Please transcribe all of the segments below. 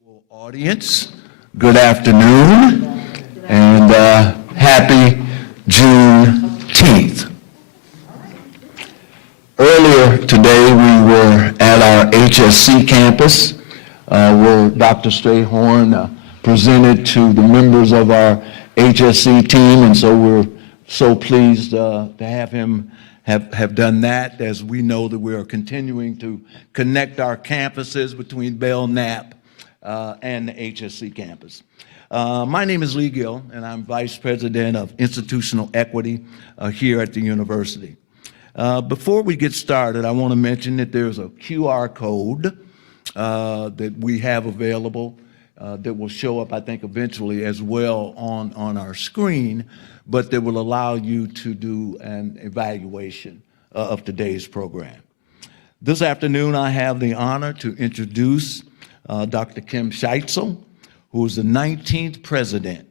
Virtual audience, good afternoon, and happy Juneteenth. Earlier today, we were at our HSC campus where Dr. Strayhorn presented to the members of our HSC team, and so we're so pleased to have him have done that, as we know that we are continuing to connect our campuses between Belknap and the HSC campus. My name is Lee Gill, and I'm Vice President of Institutional Equity here at the university. Before we get started, I want to mention that there's a QR code that we have available that will show up, I think, eventually as well on our screen, but that will allow you to do an evaluation of today's program. This afternoon, I have the honor to introduce Dr. Kim Scheitzel, who is the 19th president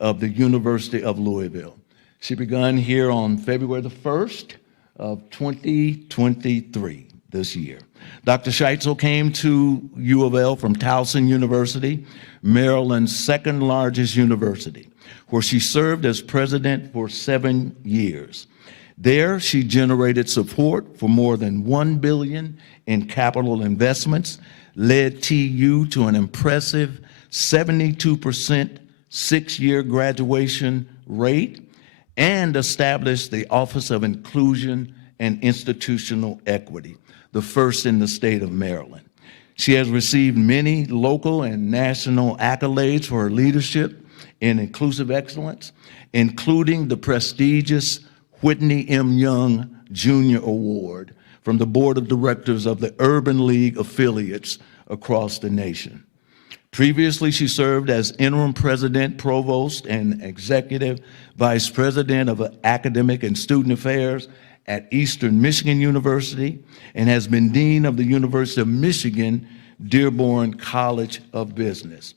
of the University of Louisville. She began here on February the 1st of 2023, this year. Dr. Scheitzel came to U of L from Towson University, Maryland's second largest university, where she served as president for 7 years. There, she generated support for more than $1 billion in capital investments, led TU to an impressive 72% six-year graduation rate, and established the Office of Inclusion and Institutional Equity, the first in the state of Maryland. She has received many local and national accolades for her leadership in inclusive excellence, including the prestigious Whitney M. Young Jr. Award from the Board of Directors of the Urban League affiliates across the nation. Previously, she served as interim president, provost, and executive vice president of academic and student affairs at Eastern Michigan University, and has been dean of the University of Michigan Dearborn College of Business.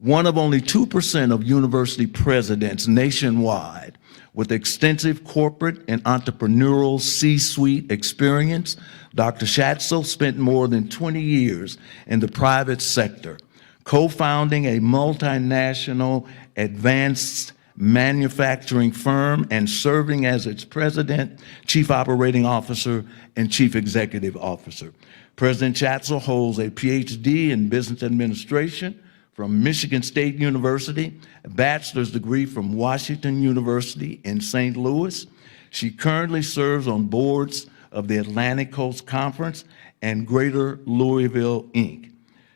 One of only 2% of university presidents nationwide with extensive corporate and entrepreneurial C-suite experience, Dr. Scheitzel spent more than 20 years in the private sector, co-founding a multinational advanced manufacturing firm and serving as its president, chief operating officer, and chief executive officer. President Scheitzel holds a PhD in business administration from Michigan State University, a bachelor's degree from Washington University in St. Louis. She currently serves on boards of the Atlantic Coast Conference and Greater Louisville, Inc.,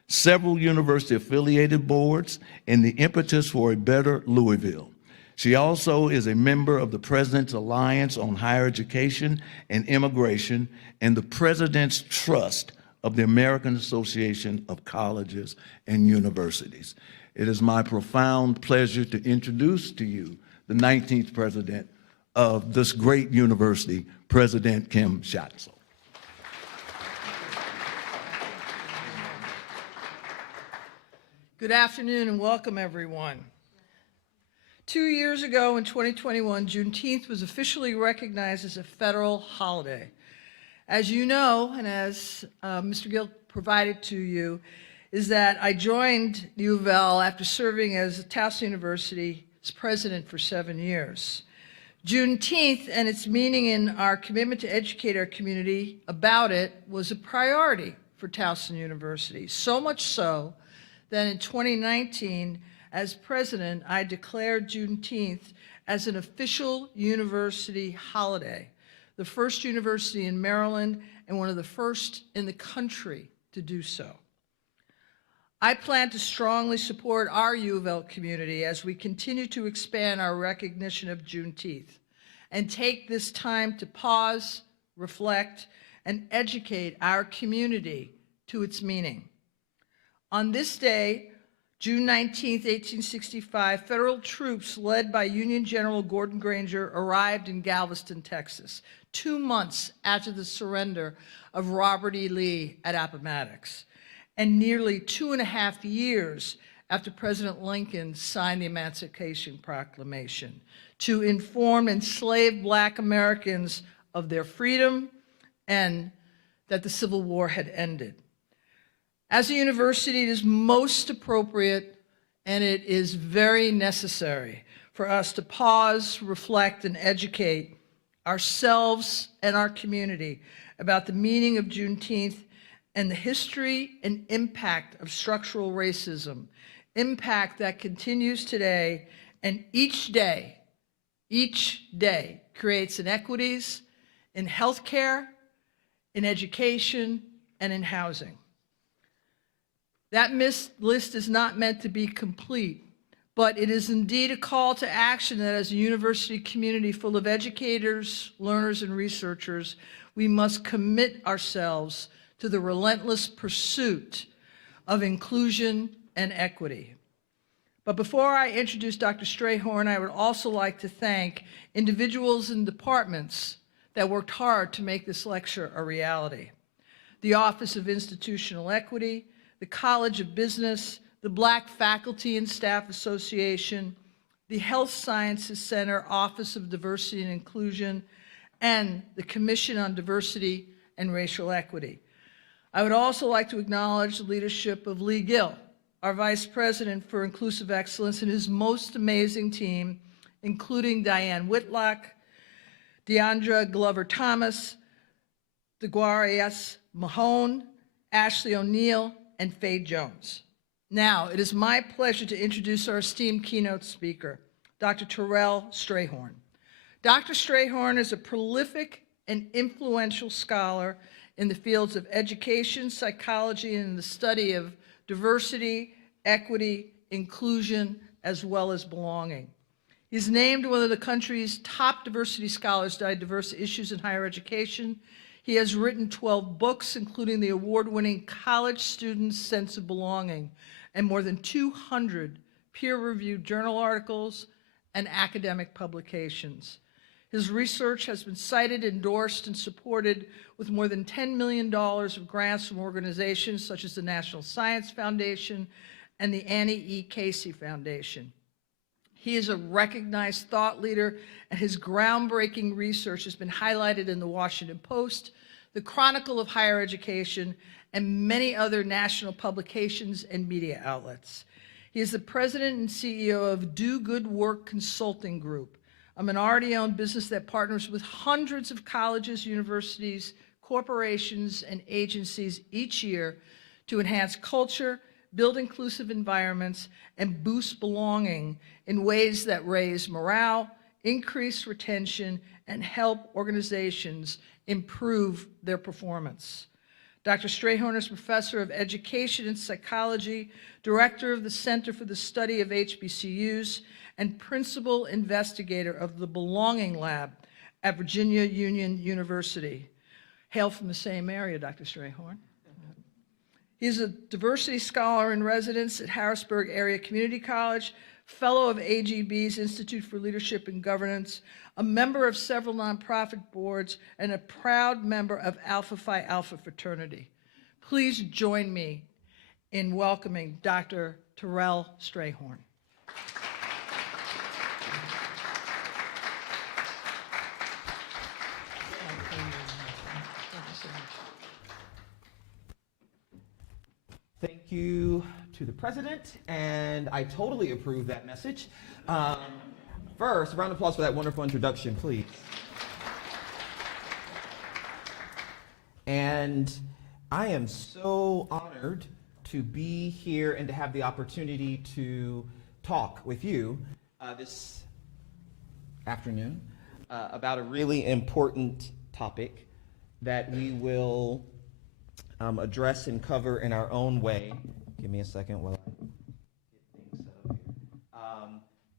several university-affiliated boards, and the Impetus for a Better Louisville. She also is a member of the President's Alliance on Higher Education and Immigration and the President's Trust of the American Association of Colleges and Universities. It is my profound pleasure to introduce to you the 19th president of this great university, President Kim Scheitzel. Good afternoon and welcome, everyone. 2 years ago in 2021, Juneteenth was officially recognized as a federal holiday. As you know, and as Mr. Gill provided to you, is that I joined U of L after serving as Towson University's president for 7 years. Juneteenth and its meaning in our commitment to educate our community about it was a priority for Towson University, so much so that in 2019, as president, I declared Juneteenth as an official university holiday, the first university in Maryland and one of the first in the country to do so. I plan to strongly support our U of L community as we continue to expand our recognition of Juneteenth and take this time to pause, reflect, and educate our community to its meaning. On this day, June 19, 1865, federal troops led by Union General Gordon Granger arrived in Galveston, Texas, 2 months after the surrender of Robert E. Lee at Appomattox, and nearly 2.5 years after President Lincoln signed the Emancipation Proclamation to inform enslaved Black Americans of their freedom and that the Civil War had ended. As a university, it is most appropriate and it is very necessary for us to pause, reflect, and educate ourselves and our community about the meaning of Juneteenth and the history and impact of structural racism, impact that continues today, and each day creates inequities in healthcare, in education, and in housing. That list is not meant to be complete, but it is indeed a call to action that as a university community full of educators, learners, and researchers, we must commit ourselves to the relentless pursuit of inclusion and equity. But before I introduce Dr. Strayhorn, I would also like to thank individuals and departments that worked hard to make this lecture a reality. The Office of Institutional Equity, the College of Business, the Black Faculty and Staff Association, the Health Sciences Center Office of Diversity and Inclusion, and the Commission on Diversity and Racial Equity. I would also like to acknowledge the leadership of Lee Gill, our Vice President for Inclusive Excellence, and his most amazing team, including Diane Whitlock, Deandra Glover-Thomas, DeGuarias Mahone, Ashley O'Neill, and Faye Jones. Now, it is my pleasure to introduce our esteemed keynote speaker, Dr. Terrell Strayhorn. Dr. Strayhorn is a prolific and influential scholar in the fields of education, psychology, and the study of diversity, equity, inclusion, as well as belonging. He's named one of the country's top diversity scholars to diverse issues in higher education. He has written 12 books, including the award-winning College Student's Sense of Belonging, and more than 200 peer-reviewed journal articles and academic publications. His research has been cited, endorsed, and supported with more than $10 million of grants from organizations such as the National Science Foundation and the Annie E. Casey Foundation. He is a recognized thought leader, and his groundbreaking research has been highlighted in the Washington Post, the Chronicle of Higher Education, and many other national publications and media outlets. He is the president and CEO of Do Good Work Consulting Group, a minority-owned business that partners with hundreds of colleges, universities, corporations, and agencies each year to enhance culture, build inclusive environments, and boost belonging in ways that raise morale, increase retention, and help organizations improve their performance. Dr. Strayhorn is professor of education and psychology, director of the Center for the Study of HBCUs, and principal investigator of the Belonging Lab at Virginia Union University. Hail from the same area, Dr. Strayhorn. He's a diversity scholar in residence at Harrisburg Area Community College, fellow of AGB's Institute for Leadership and Governance, a member of several nonprofit boards, and a proud member of Alpha Phi Alpha Fraternity. Please join me in welcoming Dr. Terrell Strayhorn. Thank you to the president, and I totally approve that message. First, a round of applause for that wonderful introduction, please. And I am so honored to be here and to have the opportunity to talk with you this afternoon about a really important topic that we will address and cover in our own way. Give me a second while I get things set up here.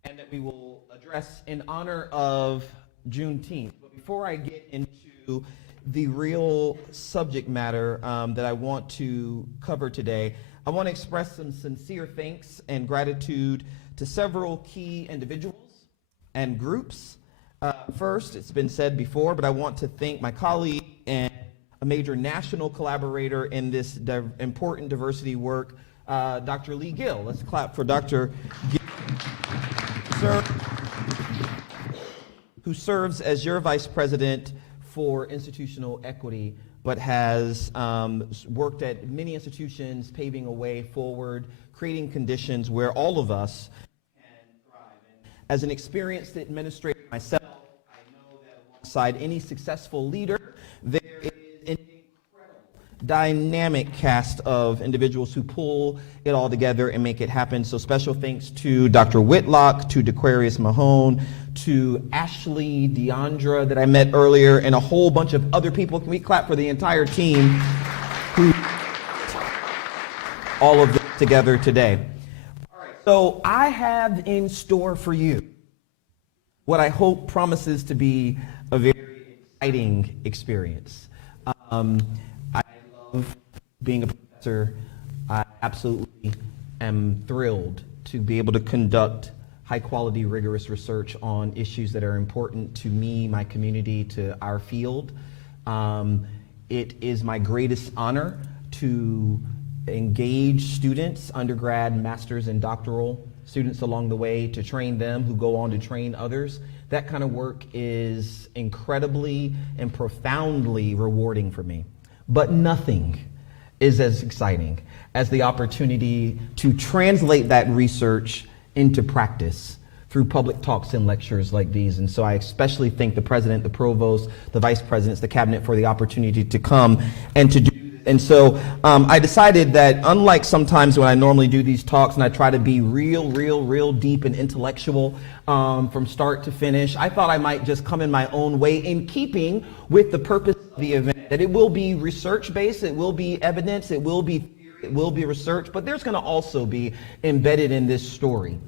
And that we will address in honor of Juneteenth. But before I get into the real subject matter that I want to cover today, I want to express some sincere thanks and gratitude to several key individuals and groups. First, it's been said before, but I want to thank my colleague and a major national collaborator in this important diversity work, Dr. Lee Gill. Let's clap for Dr. Gill, who serves as your vice president for institutional equity but has worked at many institutions, paving a way forward, creating conditions where all of us can thrive. And as an experienced administrator myself, I know that alongside any successful leader, there is an incredible dynamic cast of individuals who pull it all together and make it happen. So special thanks to Dr. Whitlock, to DeQuarius Mahone, to Ashley Deandra that I met earlier, and a whole bunch of other people. Can we clap for the entire team who all of this together today? All right, so I have in store for you what I hope promises to be a very exciting experience. I love being a professor. I absolutely am thrilled to be able to conduct high-quality, rigorous research on issues that are important to me, my community, to our field. It is my greatest honor to engage students, undergrad, master's, and doctoral students along the way, to train them who go on to train others. That kind of work is incredibly and profoundly rewarding for me. But nothing is as exciting as the opportunity to translate that research into practice through public talks and lectures like these. And so I especially thank the president, the provost, the vice presidents, the cabinet for the opportunity to come and to do. And so I decided that, unlike sometimes when I normally do these talks and I try to be real deep and intellectual from start to finish, I thought I might just come in my own way, in keeping with the purpose of the event, that it will be research-based, it will be evidence, it will be research, but there's going to also be embedded in this story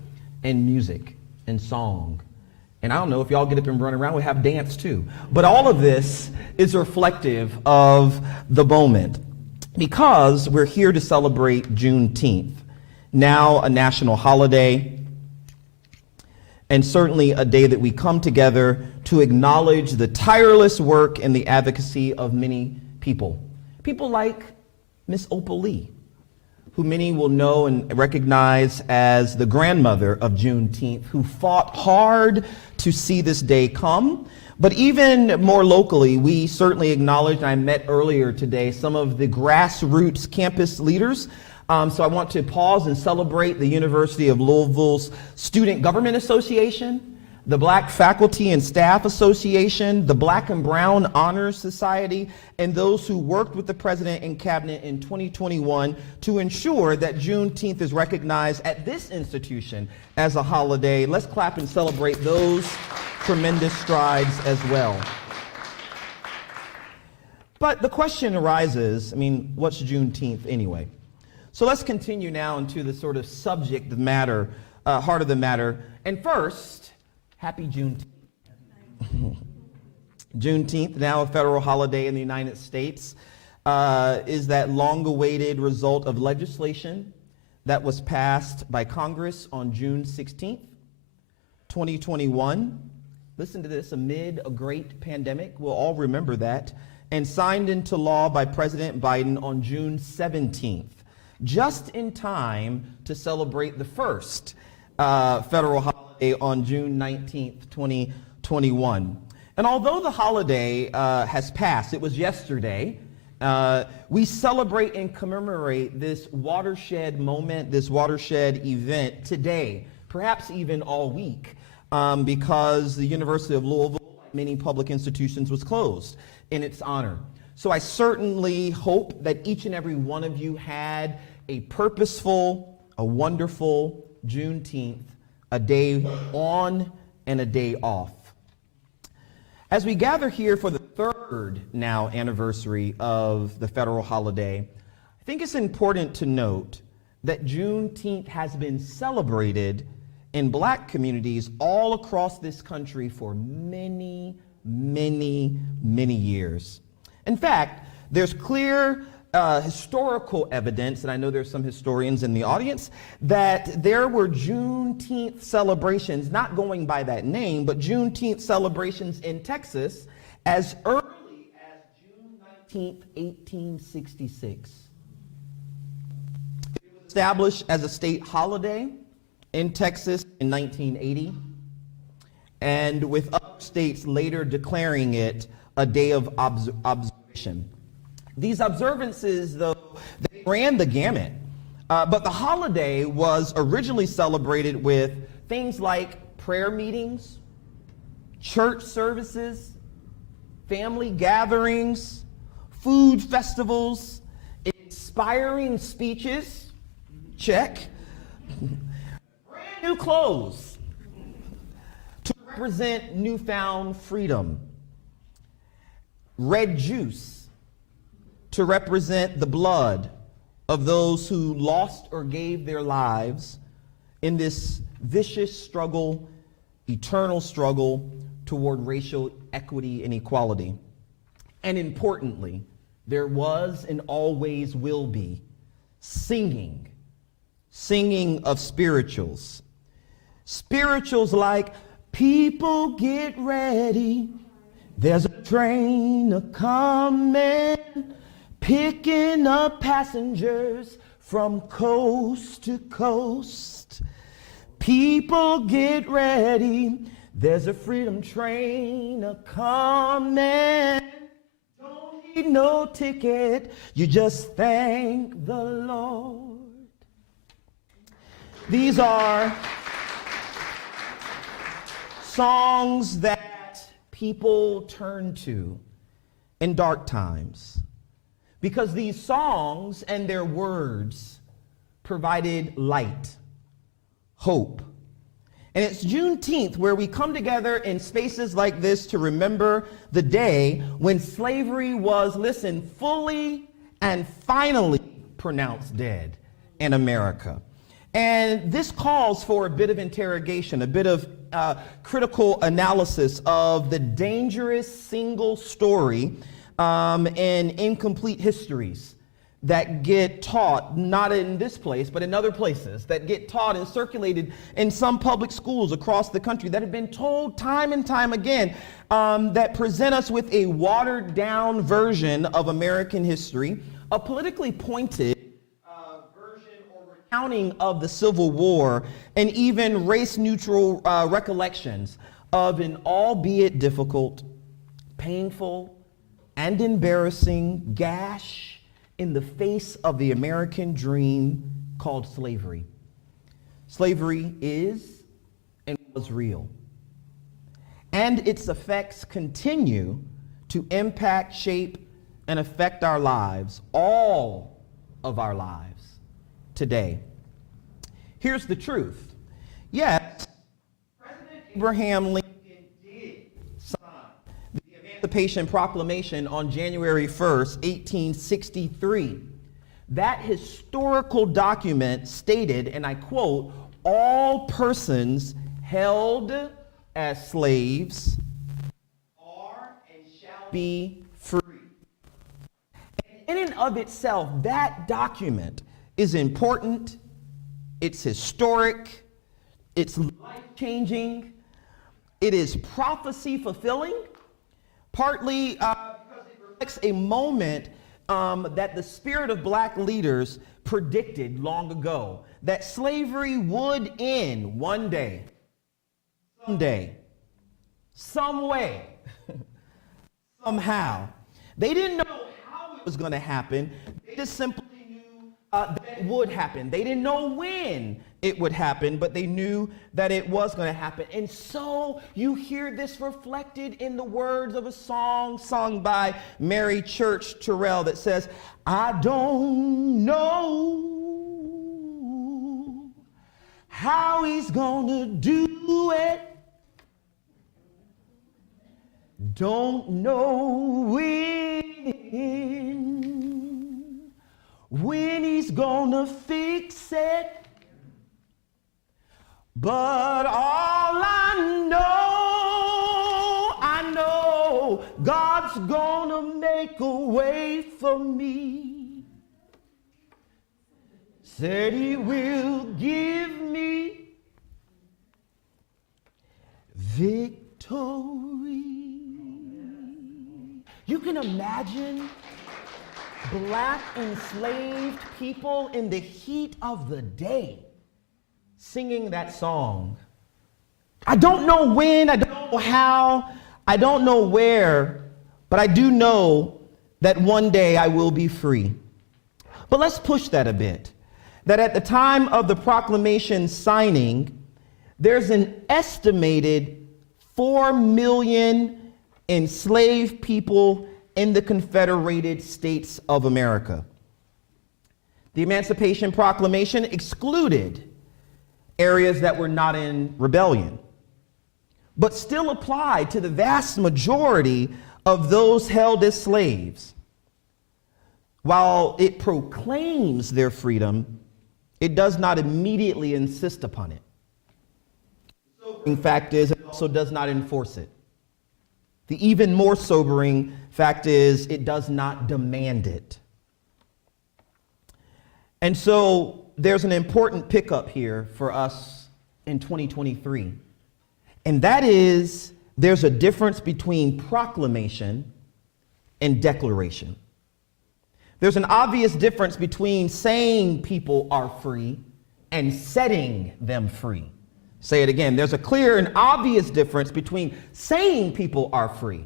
and music and song. And I don't know, if y'all get up and run around, we have dance too. But all of this is reflective of the moment, because we're here to celebrate Juneteenth, now a national holiday, and certainly a day that we come together to acknowledge the tireless work and the advocacy of many people. People like Miss Opal Lee, who many will know and recognize as the grandmother of Juneteenth, who fought hard to see this day come. But even more locally, we certainly acknowledge, and I met earlier today, some of the grassroots campus leaders. So I want to pause and celebrate the University of Louisville's Student Government Association, the Black Faculty and Staff Association, the Black and Brown Honors Society, and those who worked with the president and cabinet in 2021 to ensure that Juneteenth is recognized at this institution as a holiday. Let's clap and celebrate those tremendous strides as well. But the question arises, what's Juneteenth anyway? So let's continue now into the sort of subject matter, heart of the matter. And first, happy Juneteenth. Juneteenth, now a federal holiday in the United States, is that long-awaited result of legislation that was passed by Congress on June 16th, 2021. Listen to this, amid a great pandemic, we'll all remember that, and signed into law by President Biden on June 17th, just in time to celebrate the first federal holiday on June 19th, 2021. And although the holiday has passed, it was yesterday, we celebrate and commemorate this watershed moment, this watershed event today, perhaps even all week, because the University of Louisville, like many public institutions, was closed in its honor. So I certainly hope that each and every one of you had a purposeful, a wonderful Juneteenth, a day on and a day off. As we gather here for the third now anniversary of the federal holiday, I think it's important to note that Juneteenth has been celebrated in Black communities all across this country for many years. In fact, there's clear historical evidence, and I know there's some historians in the audience, that there were Juneteenth celebrations, not going by that name, but Juneteenth celebrations in Texas as early as June 19th, 1866. It was established as a state holiday in Texas in 1980, and with other states later declaring it a day of observation. These observances, though, they ran the gamut. But the holiday was originally celebrated with things like prayer meetings, church services, family gatherings, food festivals, inspiring speeches, check, brand new clothes to represent newfound freedom, red juice to represent the blood of those who lost or gave their lives in this vicious struggle, eternal struggle toward racial equity and equality. And importantly, there was and always will be singing of spirituals. Spirituals like, people get ready, there's a train a-coming, picking up passengers from coast to coast. People get ready, there's a freedom train a-coming. Don't need no ticket, you just thank the Lord. These are songs that people turn to in dark times, because these songs and their words provided light, hope. And it's Juneteenth where we come together in spaces like this to remember the day when slavery was, listen, fully and finally pronounced dead in America. And this calls for a bit of interrogation, a bit of critical analysis of the dangerous single story and incomplete histories that get taught, not in this place, but in other places, that get taught and circulated in some public schools across the country, that have been told time and time again, that present us with a watered down version of American history, a politically pointed version or recounting of the Civil War, and even race-neutral recollections of an albeit difficult, painful, and embarrassing gash in the face of the American dream called slavery. Slavery is and was real. And its effects continue to impact, shape, and affect our lives, all of our lives, today. Here's the truth. Yes, President Abraham Lincoln did sign the Emancipation Proclamation on January 1st, 1863. That historical document stated, and I quote, "All persons held as slaves are and shall be free." And in and of itself, that document is important, it's historic, it's life-changing, it is prophecy fulfilling, partly because it reflects a moment that the spirit of black leaders predicted long ago, that slavery would end one day, someday, some way, somehow. They didn't know how it was going to happen. They just simply knew that it would happen. They didn't know when it would happen, but they knew that it was going to happen. And so you hear this reflected in the words of a song sung by Mary Church Terrell that says, "I don't know how he's gonna do it, don't know when he's gonna fix it, but all I know, God's gonna make a way for me. Said he will give me victory." You can imagine black enslaved people in the heat of the day singing that song. I don't know when, I don't know how, I don't know where, but I do know that one day I will be free. But let's push that a bit. That at the time of the proclamation signing, there's an estimated 4 million enslaved people in the Confederated States of America. The Emancipation Proclamation excluded areas that were not in rebellion, but still applied to the vast majority of those held as slaves. While it proclaims their freedom, it does not immediately insist upon it. The sobering fact is, it also does not enforce it. The even more sobering fact is, it does not demand it. And so there's an important pickup here for us in 2023. And that is, there's a difference between proclamation and declaration. There's an obvious difference between saying people are free and setting them free. Say it again. There's a clear and obvious difference between saying people are free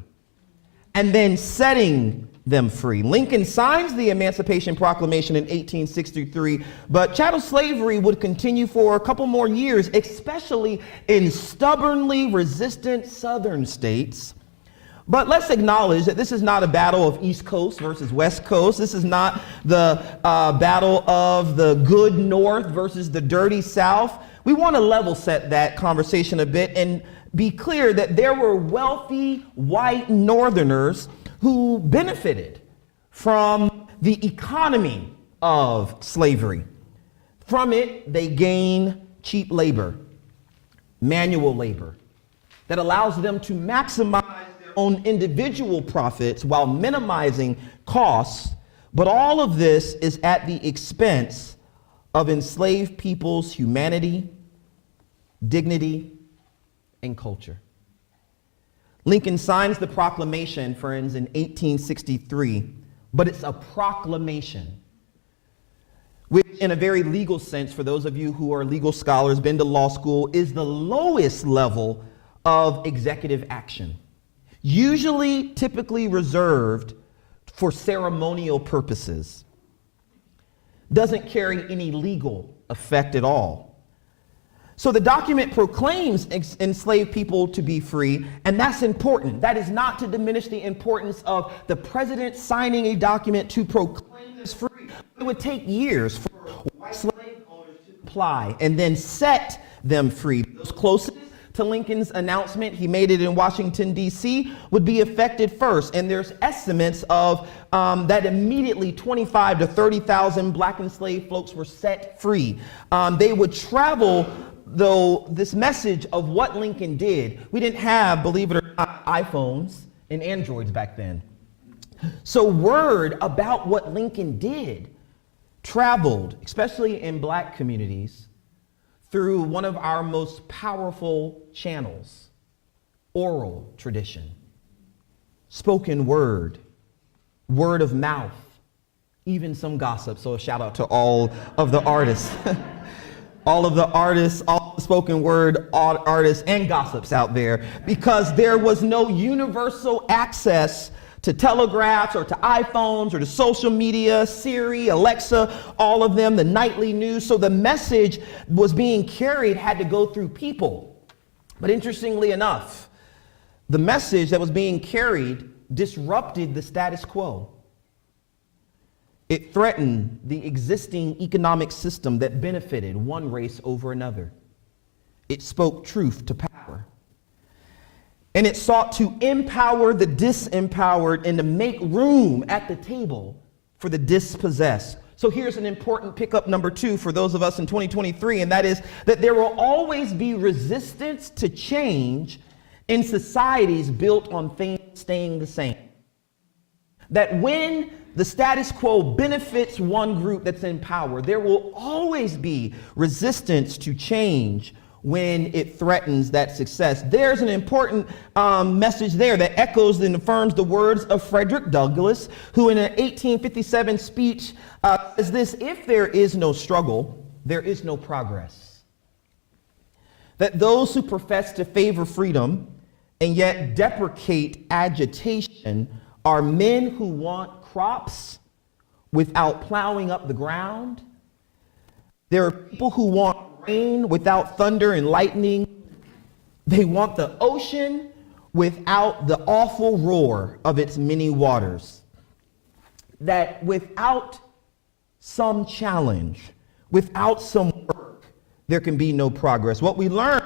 and then setting them free. Lincoln signs the Emancipation Proclamation in 1863, but chattel slavery would continue for a couple more years, especially in stubbornly resistant southern states. But let's acknowledge that this is not a battle of East Coast versus West Coast. This is not the battle of the good North versus the dirty South. We want to level set that conversation a bit and be clear that there were wealthy white Northerners who benefited from the economy of slavery. From it, they gain cheap labor, manual labor, that allows them to maximize their own individual profits while minimizing costs. But all of this is at the expense of enslaved people's humanity, dignity, and culture. Lincoln signs the proclamation, friends, in 1863, but it's a proclamation, which in a very legal sense, for those of you who are legal scholars, been to law school, is the lowest level of executive action, usually typically reserved for ceremonial purposes. Doesn't carry any legal effect at all. So the document proclaims enslaved people to be free, and that's important. That is not to diminish the importance of the president signing a document to proclaim this free. It would take years for white slave owners to apply and then set them free. Those closest to Lincoln's announcement, he made it in Washington, D.C., would be affected first. And there's estimates of that immediately 25 to 30,000 black enslaved folks were set free. They would travel, though, this message of what Lincoln did. We didn't have, believe it or not, iPhones and Androids back then. So word about what Lincoln did traveled, especially in black communities, through one of our most powerful channels, oral tradition, spoken word, word of mouth, even some gossip. So a shout out to all of the artists, all of the artists, all the spoken word artists and gossips out there, because there was no universal access to telegraphs or to iPhones or to social media, Siri, Alexa, all of them, the nightly news. So the message was being carried had to go through people. But interestingly enough, the message that was being carried disrupted the status quo. It threatened the existing economic system that benefited one race over another. It spoke truth to power. And it sought to empower the disempowered and to make room at the table for the dispossessed. So here's an important pickup number 2 for those of us in 2023, and that is that there will always be resistance to change in societies built on things staying the same. That when the status quo benefits one group that's in power, there will always be resistance to change when it threatens that success. There's an important message there that echoes and affirms the words of Frederick Douglass, who in an 1857 speech says this: if there is no struggle, there is no progress. That those who profess to favor freedom and yet deprecate agitation are men who want crops without plowing up the ground. There are people who want rain without thunder and lightning. They want the ocean without the awful roar of its many waters. That without some challenge, without some work, there can be no progress. What we learned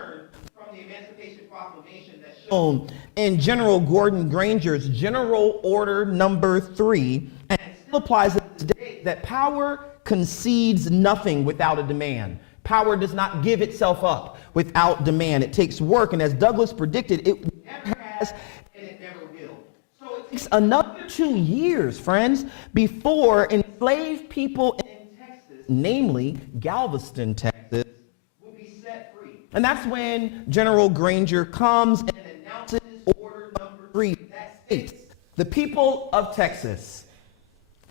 from the Emancipation Proclamation that's shown in General Gordon Granger's General Order Number 3, and it still applies to this day, that power concedes nothing without a demand. Power does not give itself up without demand. It takes work, and as Douglas predicted, it never has and it never will. So it takes another 2 years, friends, before enslaved people in Texas, namely Galveston, Texas, will be set free. And that's when General Granger comes and announces Order Number 3 that states, the people of Texas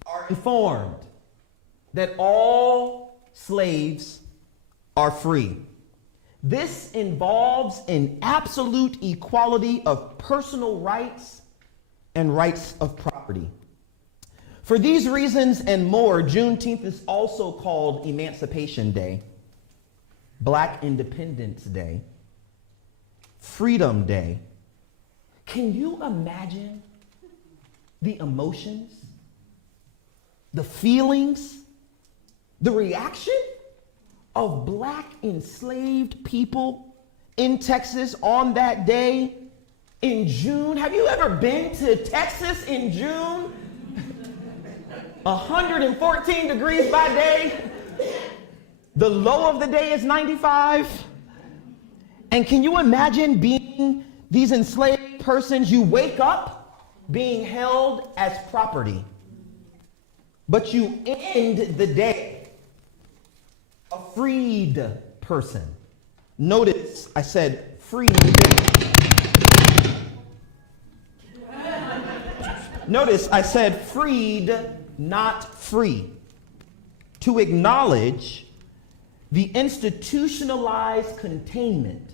are informed that all slaves are free. This involves an absolute equality of personal rights and rights of property. For these reasons and more, Juneteenth is also called Emancipation Day, Black Independence Day, Freedom Day. Can you imagine the emotions, the feelings, the reaction of Black enslaved people in Texas on that day in June? Have you ever been to Texas in June? 114 degrees by day. The low of the day is 95. And can you imagine being these enslaved persons? You wake up being held as property, but you end the day a freed person. Notice I said freed. Notice I said freed, not free. To acknowledge the institutionalized containment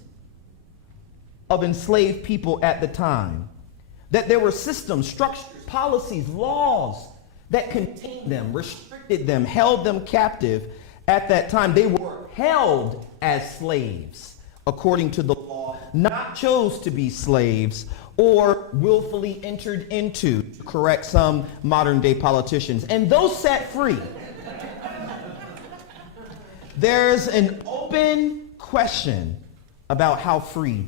of enslaved people at the time. That there were systems, structures, policies, laws that contained them, restricted them, held them captive at that time. They were held as slaves according to the law, not chose to be slaves or willfully entered into, to correct some modern day politicians. And those set free. There's an open question about how free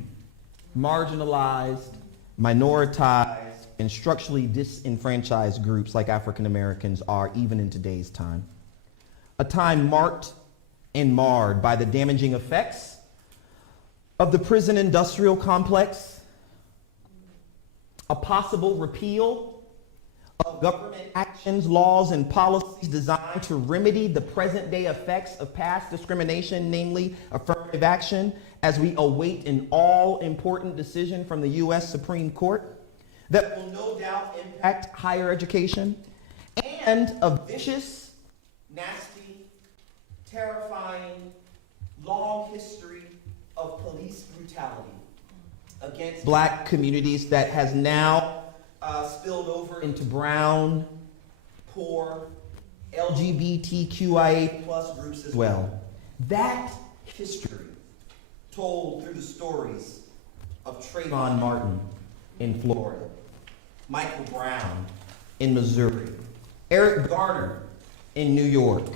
marginalized, minoritized, and structurally disenfranchised groups like African Americans are even in today's time. A time marked and marred by the damaging effects of the prison industrial complex, a possible repeal of government actions, laws, and policies designed to remedy the present day effects of past discrimination, namely affirmative action, as we await an all-important decision from the U.S. Supreme Court that will no doubt impact higher education, and a vicious, nasty, terrifying, long history of police brutality against Black communities that has now spilled over into brown, poor, LGBTQIA plus groups as well. That history told through the stories of Trayvon Martin in Florida, Michael Brown in Missouri, Eric Garner in New York,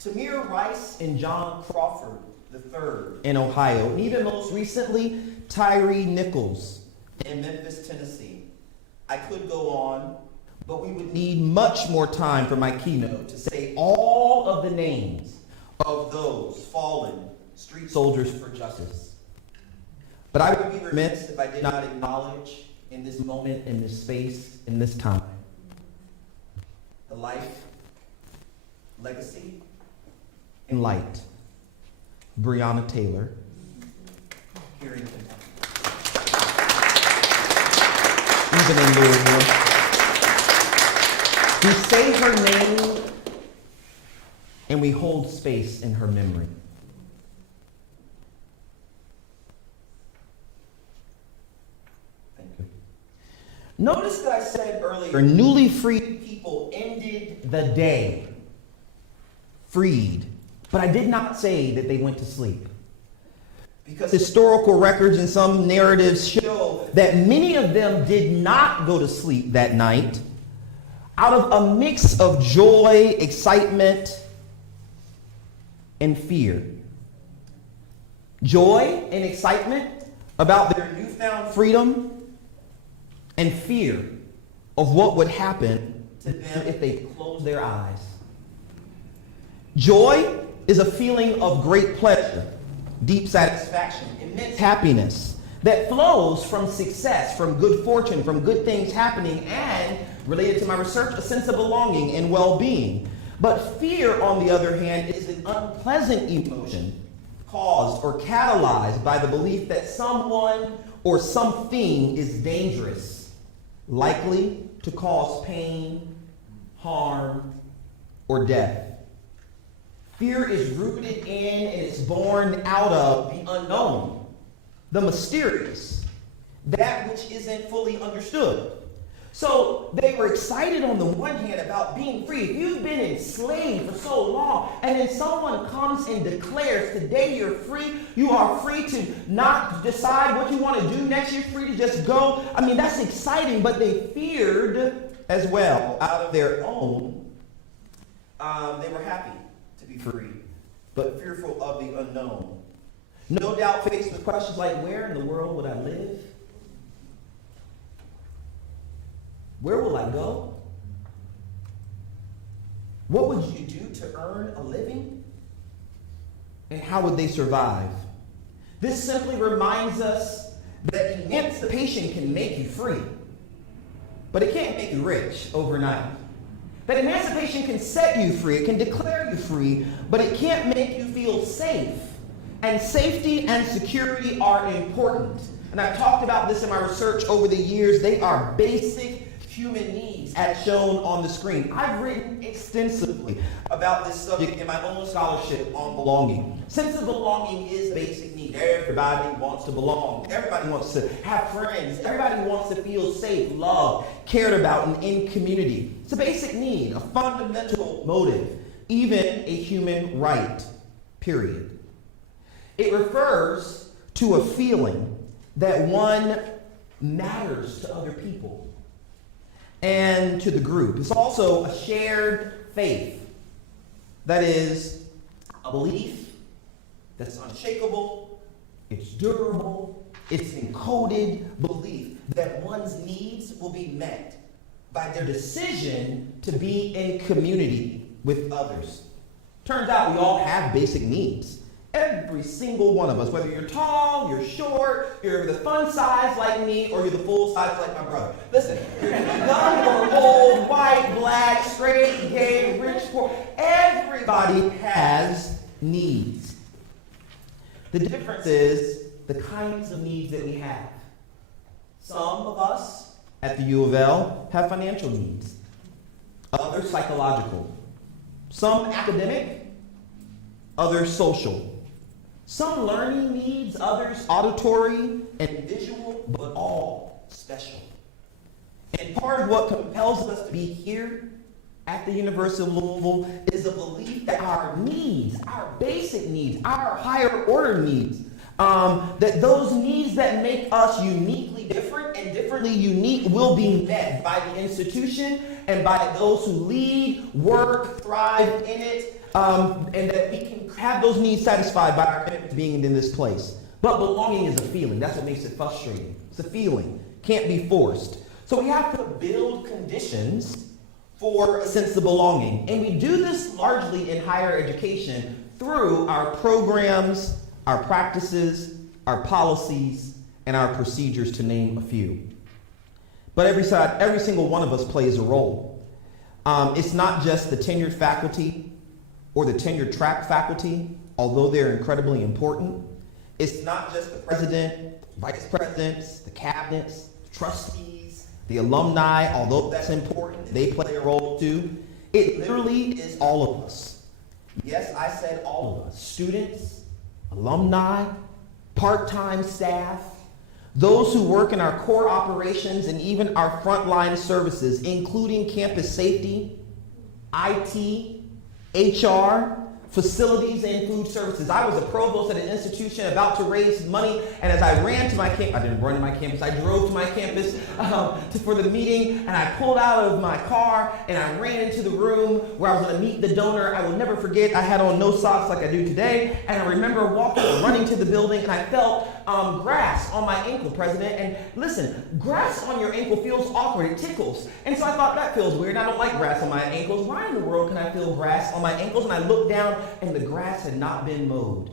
Tamir Rice and John Crawford III in Ohio, and even most recently, Tyree Nichols in Memphis, Tennessee. I could go on, but we would need much more time for my keynote to say all of the names of those fallen street soldiers for justice. But I would be remiss if I did not acknowledge in this moment, in this space, in this time, the life, legacy, and light, Breonna Taylor, here in Kentucky. Even in Louisville. We say her name and we hold space in her memory. Thank you. Notice that I said earlier, newly freed people ended the day freed, but I did not say that they went to sleep. Because historical records and some narratives show that many of them did not go to sleep that night out of a mix of joy, excitement, and fear. Joy and excitement about their newfound freedom, and fear of what would happen to them if they closed their eyes. Joy is a feeling of great pleasure, deep satisfaction, immense happiness that flows from success, from good fortune, from good things happening, and, related to my research, a sense of belonging and well-being. But fear, on the other hand, is an unpleasant emotion caused or catalyzed by the belief that someone or something is dangerous, likely to cause pain, harm, or death. Fear is rooted in and it's born out of the unknown, the mysterious, that which isn't fully understood. So they were excited on the one hand about being free. If you've been enslaved for so long, and then someone comes and declares, today you're free, you are free to not decide what you want to do next, you're free to just go. I mean, that's exciting, but they feared as well out of their own. They were happy to be free, but fearful of the unknown. No doubt faced with questions like, where in the world would I live? Where will I go? What would you do to earn a living? And how would they survive? This simply reminds us that emancipation can make you free, but it can't make you rich overnight. That emancipation can set you free, it can declare you free, but it can't make you feel safe. And safety and security are important. And I've talked about this in my research over the years. They are basic human needs, as shown on the screen. I've written extensively about this subject in my own scholarship on belonging. Sense of belonging is a basic need. Everybody wants to belong. Everybody wants to have friends. Everybody wants to feel safe, loved, cared about, and in community. It's a basic need, a fundamental motive, even a human right, period. It refers to a feeling that one matters to other people and to the group. It's also a shared faith. That is a belief that's unshakable, it's durable, it's encoded belief that one's needs will be met by their decision to be in community with others. Turns out we all have basic needs. Every single one of us, whether you're tall, you're short, you're the fun size like me, or you're the full size like my brother. Listen, you're young or old, white, black, straight, gay, rich, poor, everybody has needs. The difference is the kinds of needs that we have. Some of us at the U of L have financial needs, others psychological, some academic, others social. Some learning needs, others auditory and visual, but all special. And part of what compels us to be here at the University of Louisville is a belief that our needs, our basic needs, our higher order needs, that those needs that make us uniquely different and differently unique will be met by the institution and by those who lead, work, thrive in it, and that we can have those needs satisfied by our commitment to being in this place. But belonging is a feeling. That's what makes it frustrating. It's a feeling. Can't be forced. So we have to build conditions for a sense of belonging. And we do this largely in higher education through our programs, our practices, our policies, and our procedures, to name a few. But every single one of us plays a role. It's not just the tenured faculty or the tenured track faculty, although they're incredibly important. It's not just the president, vice presidents, the cabinets, the trustees, the alumni, although that's important, they play a role too. It literally is all of us. Yes, I said all of us. Students, alumni, part-time staff, those who work in our core operations and even our frontline services, including campus safety, IT, HR, facilities, and food services. I was a provost at an institution about to raise money, and as I ran to my campus, I didn't run to my campus, I drove to my campus for the meeting, and I pulled out of my car, and I ran into the room where I was going to meet the donor. I will never forget, I had on no socks like I do today, and I remember running to the building, and I felt grass on my ankle, President. And listen, grass on your ankle feels awkward, it tickles. And so I thought, that feels weird, I don't like grass on my ankles. Why in the world can I feel grass on my ankles? And I looked down, and the grass had not been mowed.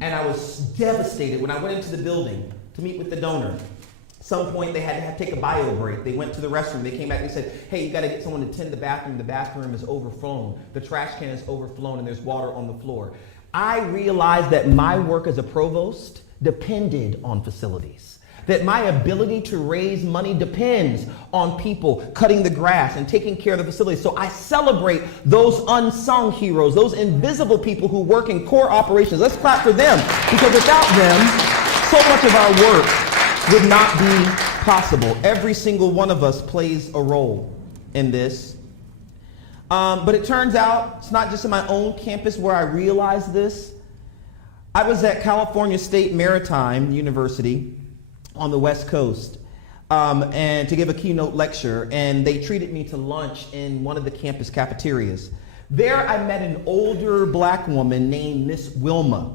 And I was devastated when I went into the building to meet with the donor. At some point, they had to take a bio break. They went to the restroom. They came back and said, hey, you got to get someone to tend the bathroom. The bathroom is overflown. The trash can is overflown, and there's water on the floor. I realized that my work as a provost depended on facilities. That my ability to raise money depends on people cutting the grass and taking care of the facilities. So I celebrate those unsung heroes, those invisible people who work in core operations. Let's clap for them, because without them, so much of our work would not be possible. Every single one of us plays a role in this. But it turns out it's not just in my own campus where I realized this. I was at California State Maritime University on the West Coast and to give a keynote lecture, and they treated me to lunch in one of the campus cafeterias. There I met an older black woman named Miss Wilma,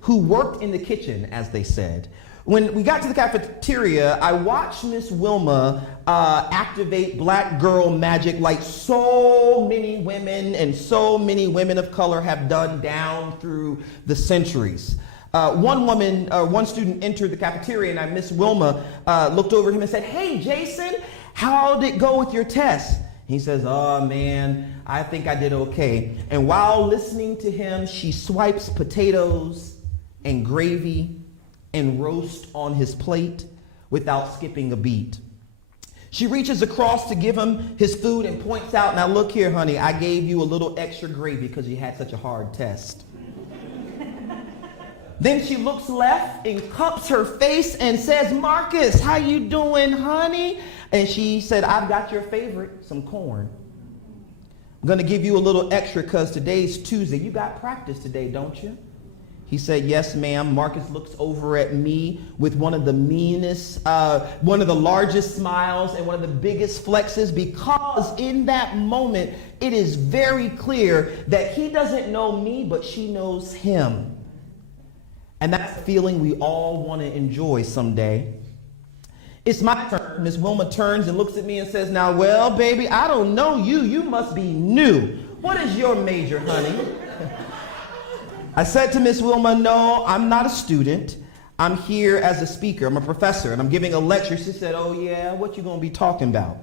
who worked in the kitchen, as they said. When we got to the cafeteria, I watched Miss Wilma activate black girl magic like so many women and so many women of color have done down through the centuries. One student entered the cafeteria, and Miss Wilma looked over at him and said, hey, Jason, how'd it go with your test? He says, oh, man, I think I did okay. And while listening to him, she swipes potatoes and gravy and roast on his plate without skipping a beat. She reaches across to give him his food and points out, now look here, honey, I gave you a little extra gravy because you had such a hard test. Then she looks left and cups her face and says, Marcus, how you doing, honey? And she said, I've got your favorite, some corn. I'm going to give you a little extra because today's Tuesday. You got practice today, don't you? He said, yes, ma'am. Marcus looks over at me with one of the meanest, one of the largest smiles and one of the biggest flexes, because in that moment, it is very clear that he doesn't know me, but she knows him. And that's a feeling we all want to enjoy someday. It's my turn. Miss Wilma turns and looks at me and says, now, well, baby, I don't know you. You must be new. What is your major, honey? I said to Miss Wilma, no, I'm not a student. I'm here as a speaker. I'm a professor, and I'm giving a lecture. She said, oh, yeah, what you going to be talking about?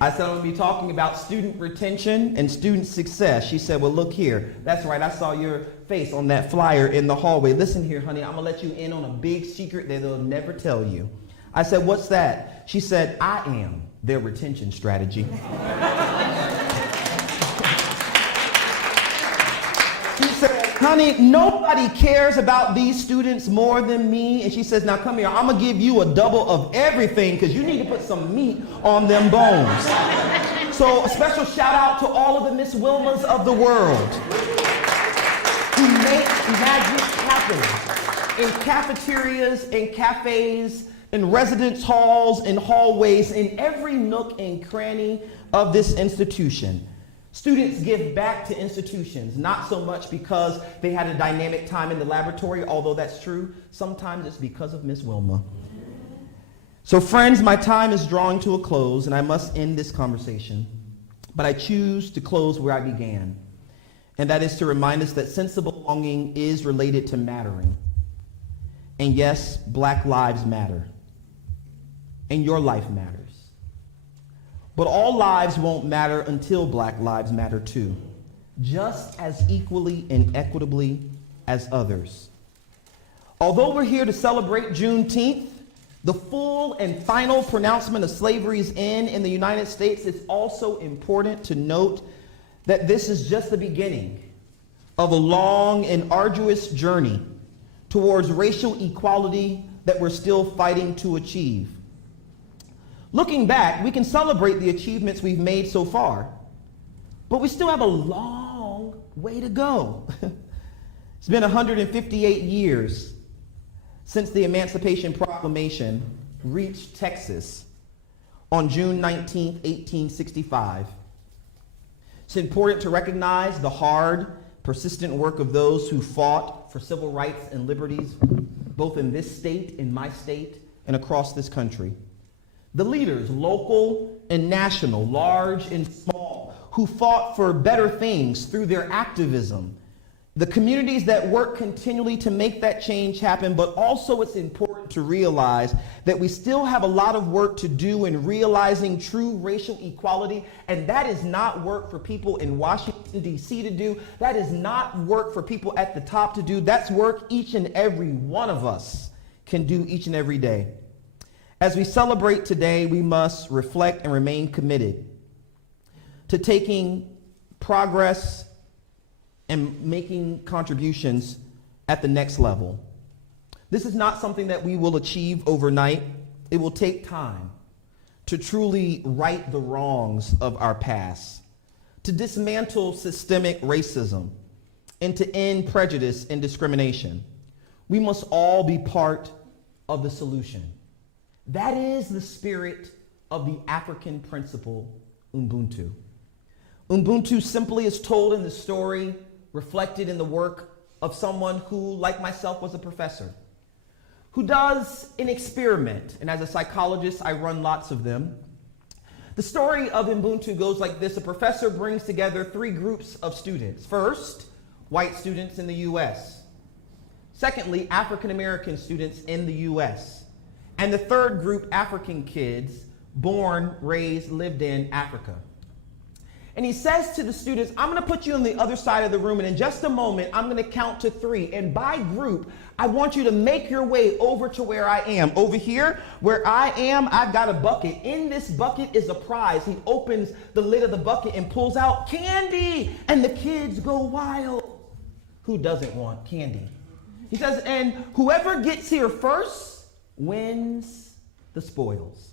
I said, I'm going to be talking about student retention and student success. She said, well, look here. That's right. I saw your face on that flyer in the hallway. Listen here, honey. I'm going to let you in on a big secret that they'll never tell you. I said, what's that? She said, I am their retention strategy. She said, honey, nobody cares about these students more than me. And she says, now come here, I'm going to give you a double of everything because you need to put some meat on them bones. So a special shout out to all of the Miss Wilmas of the world who make magic happen in cafeterias, in cafes, in residence halls, in hallways, in every nook and cranny of this institution. Students give back to institutions, not so much because they had a dynamic time in the laboratory, although that's true. Sometimes it's because of Miss Wilma. So friends, my time is drawing to a close, and I must end this conversation. But I choose to close where I began, and that is to remind us that sense of belonging is related to mattering. And yes, Black lives matter, and your life matters. But all lives won't matter until Black lives matter too, just as equally and equitably as others. Although we're here to celebrate Juneteenth, the full and final pronouncement of slavery's end in the United States, it's also important to note that this is just the beginning of a long and arduous journey towards racial equality that we're still fighting to achieve. Looking back, we can celebrate the achievements we've made so far, but we still have a long way to go. It's been 158 years since the Emancipation Proclamation reached Texas on June 19, 1865. It's important to recognize the hard, persistent work of those who fought for civil rights and liberties, both in this state, in my state, and across this country. The leaders, local and national, large and small, who fought for better things through their activism. The communities that work continually to make that change happen, but also it's important to realize that we still have a lot of work to do in realizing true racial equality, and that is not work for people in Washington, D.C. to do. That is not work for people at the top to do. That's work each and every one of us can do each and every day. As we celebrate today, we must reflect and remain committed to taking progress and making contributions at the next level. This is not something that we will achieve overnight. It will take time to truly right the wrongs of our past, to dismantle systemic racism, and to end prejudice and discrimination. We must all be part of the solution. That is the spirit of the African principle, Ubuntu. Ubuntu simply is told in the story reflected in the work of someone who, like myself, was a professor, who does an experiment. And as a psychologist, I run lots of them. The story of Ubuntu goes like this. A professor brings together three groups of students. First, white students in the U.S. Secondly, African-American students in the U.S. And the third group, African kids born, raised, lived in Africa. And he says to the students, I'm going to put you on the other side of the room, and in just a moment, I'm going to count to 3. And by group, I want you to make your way over to where I am. Over here, where I am, I've got a bucket. In this bucket is a prize. He opens the lid of the bucket and pulls out candy, and the kids go wild. Who doesn't want candy? He says, and whoever gets here first wins the spoils.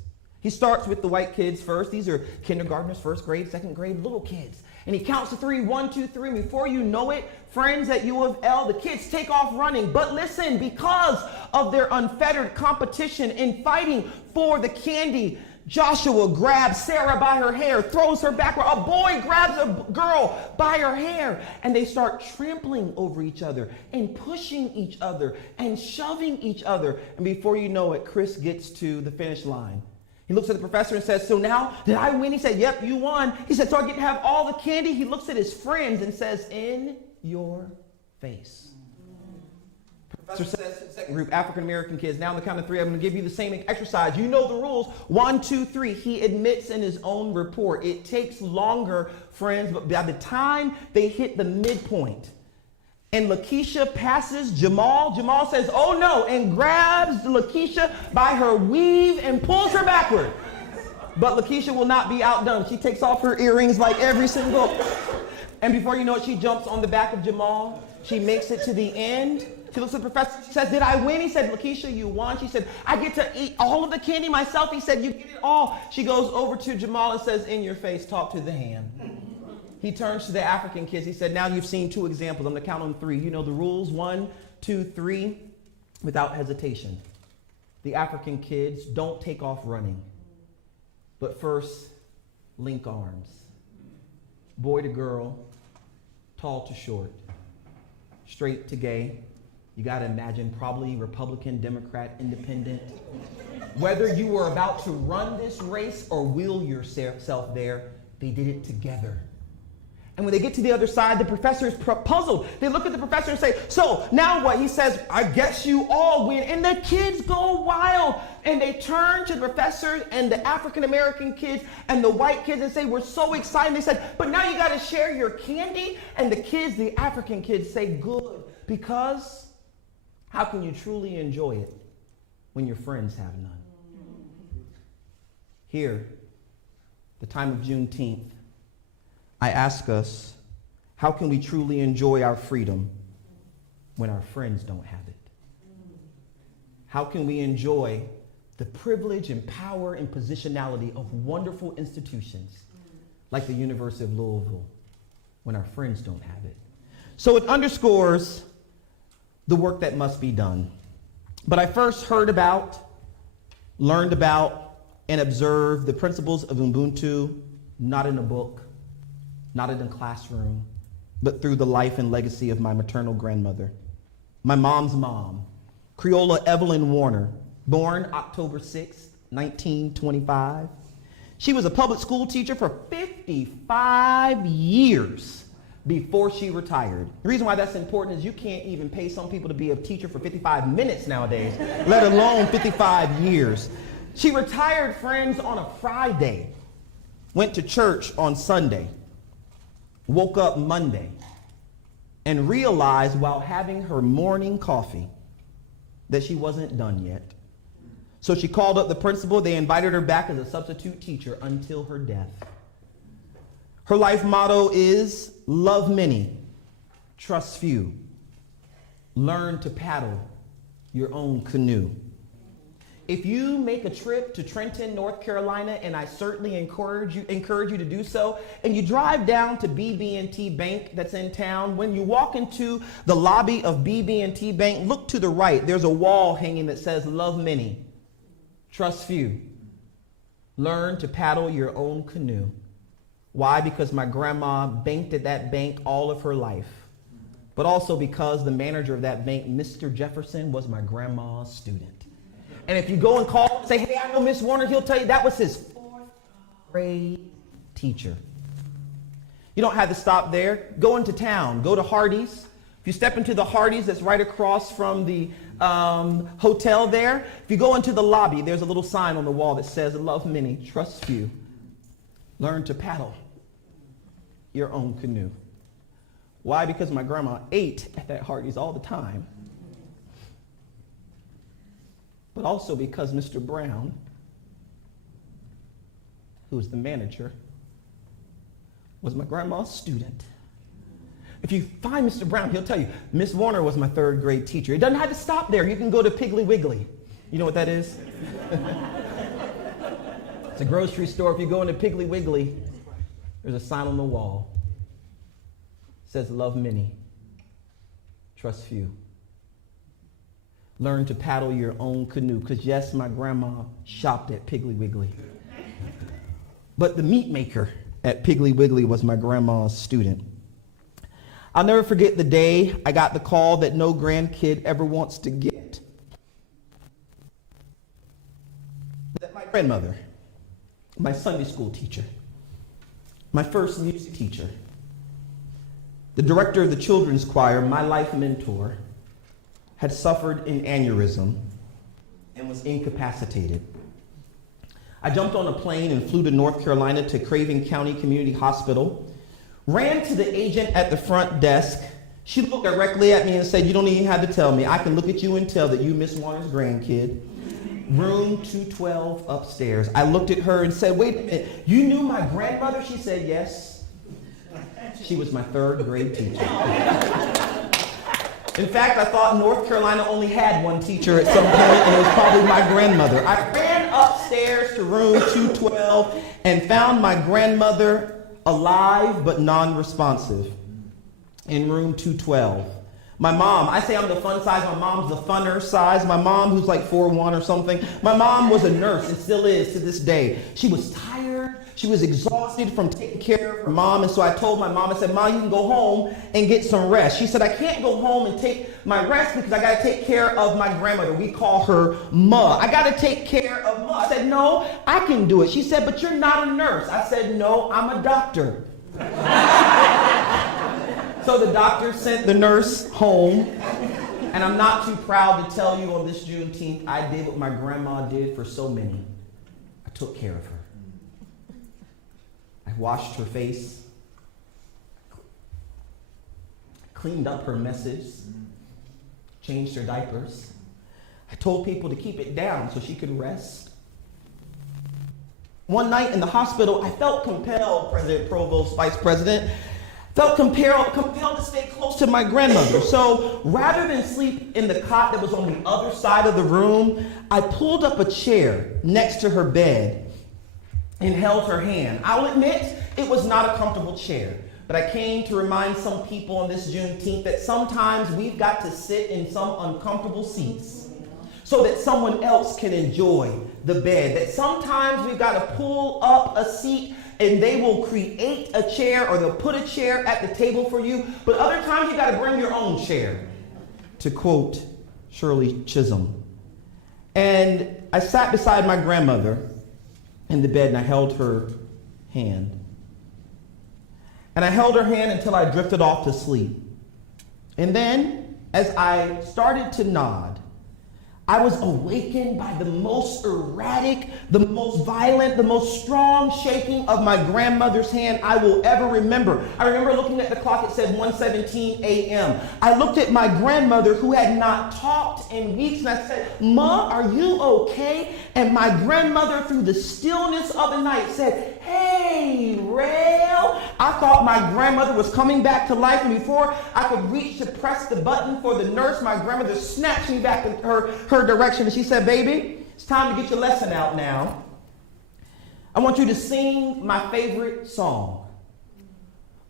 He starts with the white kids first. These are kindergartners, first grade, second grade, little kids. And he counts to 3, 1, 2, 3. And before you know it, friends at U of L, the kids take off running. But listen, because of their unfettered competition in fighting for the candy, Joshua grabs Sarah by her hair, throws her backward. A boy grabs a girl by her hair, and they start trampling over each other and pushing each other and shoving each other. And before you know it, Chris gets to the finish line. He looks at the professor and says, so now, did I win? He said, yep, you won. He said, so I get to have all the candy? He looks at his friends and says, in your face. Professor says to the second group, African-American kids, now on the count of 3, I'm going to give you the same exercise. You know the rules. 1, 2, 3. He admits in his own report, it takes longer, friends, but by the time they hit the midpoint, and Lakeisha passes Jamal. Jamal says, oh no, and grabs Lakeisha by her weave and pulls her backward. But Lakeisha will not be outdone. She takes off her earrings like every single. And before you know it, she jumps on the back of Jamal. She makes it to the end. She looks at the professor. She says, did I win? He said, Lakeisha, you won. She said, I get to eat all of the candy myself. He said, you get it all. She goes over to Jamal and says, in your face, talk to the hand. He turns to the African kids. He said, now you've seen 2 examples. I'm going to count on 3. You know the rules. 1, 2, 3, without hesitation. The African kids don't take off running, but first link arms. Boy to girl, tall to short, straight to gay. You got to imagine probably Republican, Democrat, Independent. Whether you were about to run this race or wheel yourself there, they did it together. And when they get to the other side, the professor is puzzled. They look at the professor and say, so now what? He says, I guess you all win. And the kids go wild. And they turn to the professor and the African-American kids and the white kids and say, we're so excited. They said, but now you got to share your candy. And the kids, the African kids, say, good. Because how can you truly enjoy it when your friends have none? Here, the time of Juneteenth, I ask us, how can we truly enjoy our freedom when our friends don't have it? How can we enjoy the privilege and power and positionality of wonderful institutions like the University of Louisville when our friends don't have it? So it underscores the work that must be done. But I first heard about, learned about, and observed the principles of Ubuntu, not in a book, not in a classroom, but through the life and legacy of my maternal grandmother, my mom's mom, Creola Evelyn Warner, born October 6, 1925. She was a public school teacher for 55 years before she retired. The reason why that's important is you can't even pay some people to be a teacher for 55 minutes nowadays, let alone 55 years. She retired, friends, on a Friday, went to church on Sunday, woke up Monday, and realized while having her morning coffee that she wasn't done yet. So she called up the principal. They invited her back as a substitute teacher until her death. Her life motto is love many, trust few. Learn to paddle your own canoe. If you make a trip to Trenton, North Carolina, and I certainly encourage you to do so, and you drive down to BB&T Bank that's in town, when you walk into the lobby of BB&T Bank, look to the right. There's a wall hanging that says love many, trust few. Learn to paddle your own canoe. Why? Because my grandma banked at that bank all of her life, but also because the manager of that bank, Mr. Jefferson, was my grandma's student. And if you go and call and say, hey, I know Miss Warner, he'll tell you that was his 4th grade teacher. You don't have to stop there. Go into town. Go to Hardee's. If you step into the Hardee's that's right across from the hotel there, if you go into the lobby, there's a little sign on the wall that says, love many, trust few. Learn to paddle your own canoe. Why? Because my grandma ate at that Hardee's all the time. But also because Mr. Brown, who was the manager, was my grandma's student. If you find Mr. Brown, he'll tell you, Miss Warner was my 3rd grade teacher. It doesn't have to stop there. You can go to Piggly Wiggly. You know what that is? It's a grocery store. If you go into Piggly Wiggly, there's a sign on the wall. It says, love many, trust few. Learn to paddle your own canoe. Because yes, my grandma shopped at Piggly Wiggly. But the meat maker at Piggly Wiggly was my grandma's student. I'll never forget the day I got the call that no grandkid ever wants to get. That my grandmother, my Sunday school teacher, my first music teacher, the director of the children's choir, my life mentor, had suffered an aneurysm and was incapacitated. I jumped on a plane and flew to North Carolina to Craven County Community Hospital, ran to the agent at the front desk. She looked directly at me and said, you don't even have to tell me. I can look at you and tell that you Miss Warner's grandkid. Room 212 upstairs. I looked at her and said, wait a minute, you knew my grandmother? She said, yes. She was my 3rd grade teacher. In fact, I thought North Carolina only had one teacher at some point, and it was probably my grandmother. I ran upstairs to room 212 and found my grandmother alive but non-responsive in room 212. My mom, I say I'm the fun size, my mom's the funner size. My mom, who's like 4'1" or something, my mom was a nurse and still is to this day. She was tired. She was exhausted from taking care of her mom, and so I told my mom, I said, Mom, you can go home and get some rest. She said, I can't go home and take my rest because I got to take care of my grandmother. We call her Ma. I got to take care of Ma. I said, no, I can do it. She said, but you're not a nurse. I said, no, I'm a doctor. So the doctor sent the nurse home, and I'm not too proud to tell you on this Juneteenth, I did what my grandma did for so many. I took care of her. I washed her face, cleaned up her messes, changed her diapers. I told people to keep it down so she could rest. One night in the hospital, I felt compelled, President Provost, Vice President, felt compelled to stay close to my grandmother. So rather than sleep in the cot that was on the other side of the room, I pulled up a chair next to her bed and held her hand. I'll admit it was not a comfortable chair, but I came to remind some people on this Juneteenth that sometimes we've got to sit in some uncomfortable seats so that someone else can enjoy the bed. That sometimes we've got to pull up a seat and they will create a chair, or they'll put a chair at the table for you. But other times you got to bring your own chair, to quote Shirley Chisholm. And I sat beside my grandmother in the bed and I held her hand. And I held her hand until I drifted off to sleep. And then, as I started to nod, I was awakened by the most erratic, the most violent, the most strong shaking of my grandmother's hand I will ever remember. I remember looking at the clock, it said 1:17 a.m. I looked at my grandmother who had not talked in weeks and I said, "Ma, are you okay?" And my grandmother, through the stillness of the night, said, "Hey, Rail." I thought my grandmother was coming back to life, and before I could reach to press the button for the nurse, my grandmother snatched me back in her direction, and she said, "Baby, it's time to get your lesson out now. I want you to sing my favorite song,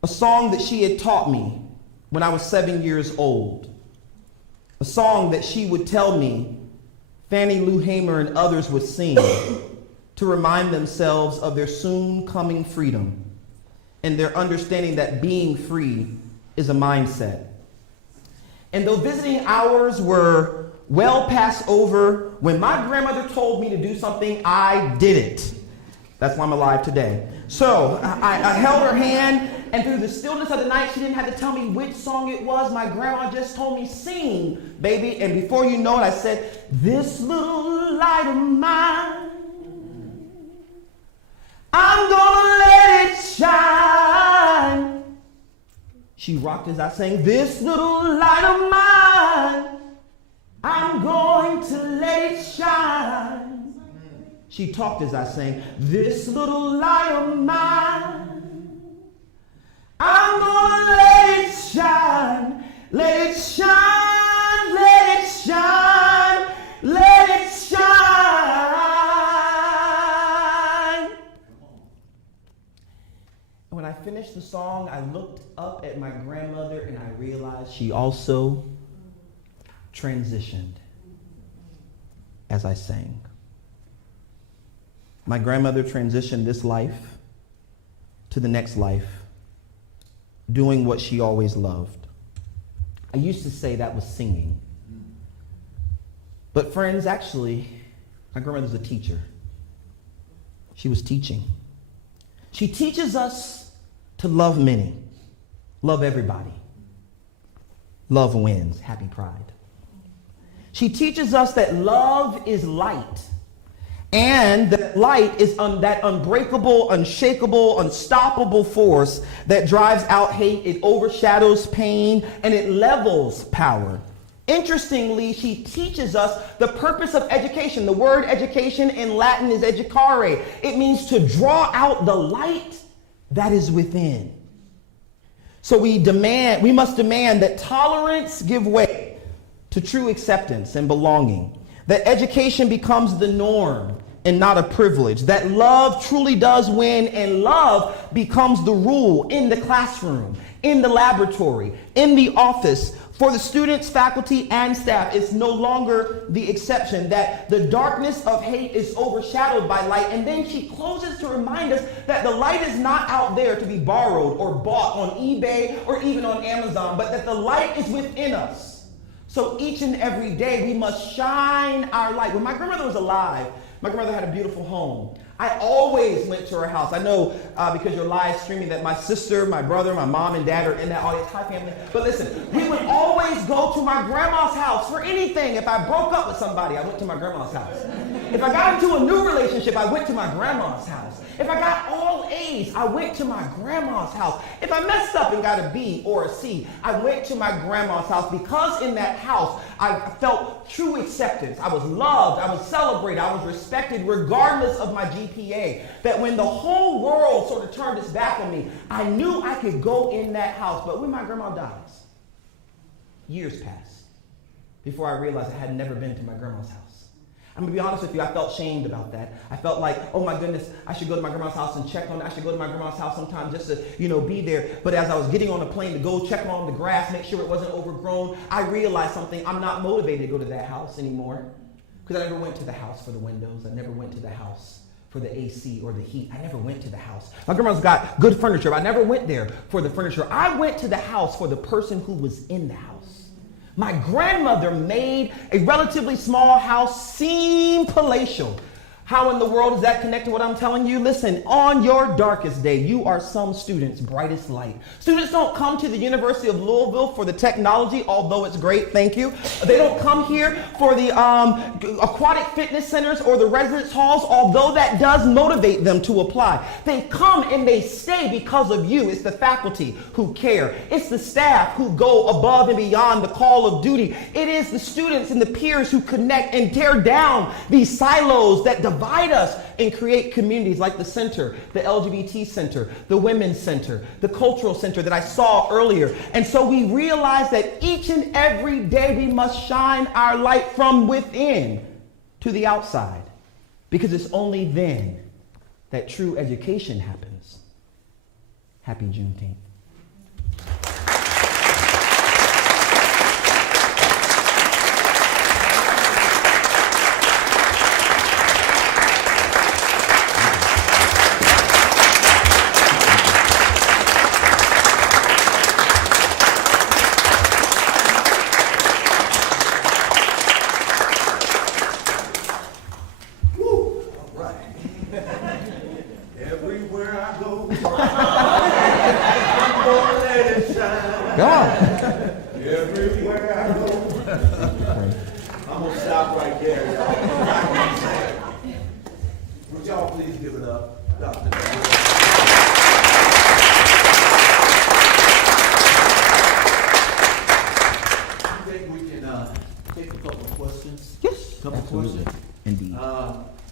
a song that she had taught me when I was 7 years old, a song that she would tell me Fannie Lou Hamer and others would sing to remind themselves of their soon coming freedom and their understanding that being free is a mindset." And though visiting hours were well past over, when my grandmother told me to do something, I did it. That's why I'm alive today. So I held her hand, and through the stillness of the night, she didn't have to tell me which song it was. My grandma just told me, "Sing, baby." And before you know it, I said, "This little light of mine, I'm gonna let it shine." She rocked as I sang, "This little light of mine, I'm going to let it shine." She talked as I sang, "This little light of mine, I'm gonna let it shine, let it shine, let it shine, let it shine." And when I finished the song, I looked up at my grandmother and I realized she also transitioned as I sang. My grandmother transitioned this life to the next life, doing what she always loved. I used to say that was singing. But friends, actually, my grandmother's a teacher. She was teaching. She teaches us to love many, love everybody. Love wins. Happy Pride. She teaches us that love is light, and that light is that unbreakable, unshakable, unstoppable force that drives out hate. It overshadows pain, and it levels power. Interestingly, she teaches us the purpose of education. The word education in Latin is educare. It means to draw out the light that is within. So we must demand that tolerance give way to true acceptance and belonging, that education becomes the norm and not a privilege, that love truly does win and love becomes the rule in the classroom, in the laboratory, in the office, for the students, faculty, and staff. It's no longer the exception, that the darkness of hate is overshadowed by light. And then she closes to remind us that the light is not out there to be borrowed or bought on eBay or even on Amazon, but that the light is within us. So each and every day we must shine our light. When my grandmother was alive, my grandmother had a beautiful home. I always went to her house. I know because you're live streaming that my sister, my brother, my mom, and dad are in that audience. Hi, family. But listen, we would always go to my grandma's house for anything. If I broke up with somebody, I went to my grandma's house. If I got into a new relationship, I went to my grandma's house. If I got all A's, I went to my grandma's house. If I messed up and got a B or a C, I went to my grandma's house, because in that house, I felt true acceptance. I was loved, I was celebrated, I was respected regardless of my GPA. That when the whole world sort of turned its back on me, I knew I could go in that house. But when my grandma dies, years passed before I realized I had never been to my grandma's house. I'm gonna be honest with you, I felt shamed about that. I felt like, oh my goodness, I should go to my grandma's house and check on it. I should go to my grandma's house sometime just to, be there. But as I was getting on the plane to go check on the grass, make sure it wasn't overgrown, I realized something. I'm not motivated to go to that house anymore, because I never went to the house for the windows. I never went to the house for the AC or the heat. I never went to the house. My grandma's got good furniture, but I never went there for the furniture. I went to the house for the person who was in the house. My grandmother made a relatively small house seem palatial. How in the world is that connected to what I'm telling you? Listen, on your darkest day, you are some student's brightest light. Students don't come to the University of Louisville for the technology, although it's great, thank you. They don't come here for the aquatic fitness centers or the residence halls, although that does motivate them to apply. They come and they stay because of you. It's the faculty who care. It's the staff who go above and beyond the call of duty. It is the students and the peers who connect and tear down these silos that divide us and create communities like the center, the LGBT center, the women's center, the cultural center that I saw earlier. And so we realize that each and every day we must shine our light from within to the outside, because it's only then that true education happens. Happy Juneteenth.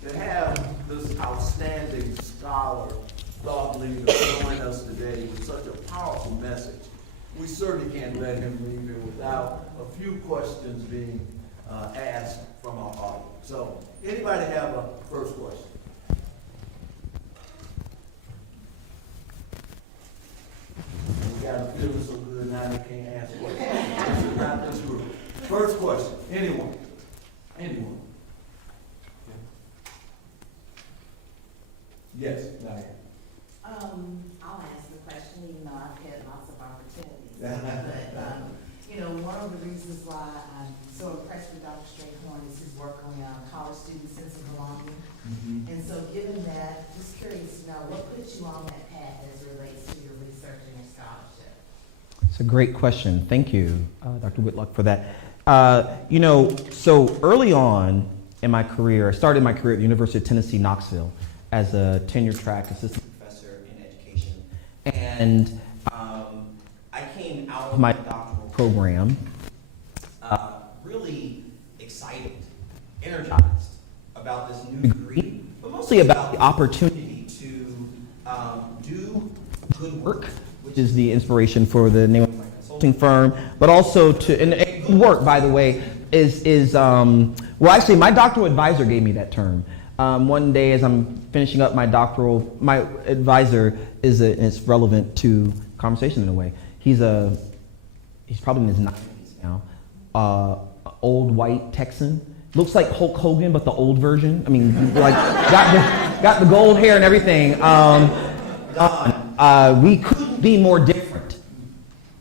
To have this outstanding scholar, thought leader join us today with such a powerful message, we certainly can't let him leave here without a few questions being asked from our audience. So, anybody have a first question? We got a feeling so good now they can't ask questions. This is not this group. First question, anyone? Anyone? Yes, Diane. I'll ask the question, even though I've had lots of opportunities. But, one of the reasons why I'm so impressed with Dr. Strayhorn is his work on college student sense of belonging. Mm-hmm. And so given that, just curious to know, what put you on that path as it relates to your research and your scholarship? It's a great question. Thank you, Dr. Whitlock, for that. So early on in my career, I started my career at the University of Tennessee, Knoxville, as a tenure track assistant professor in education. And I came out of my doctoral program really excited, energized about this new degree, but mostly about the opportunity to do good work, which is the inspiration for the name of my consulting firm, but also and good work, by the way, actually my doctoral advisor gave me that term. One day as I'm finishing up my doctoral, my advisor it's relevant to conversation in a way. He's probably in his 90s now, old white Texan. Looks like Hulk Hogan, but the old version. I mean, like got the gold hair and everything. We couldn't be more different,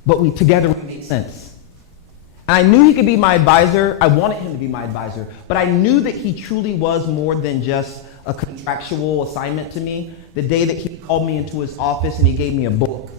but together we made sense. And I knew he could be my advisor. I wanted him to be my advisor, but I knew that he truly was more than just a contractual assignment to me. The day that he called me into his office and he gave me a book.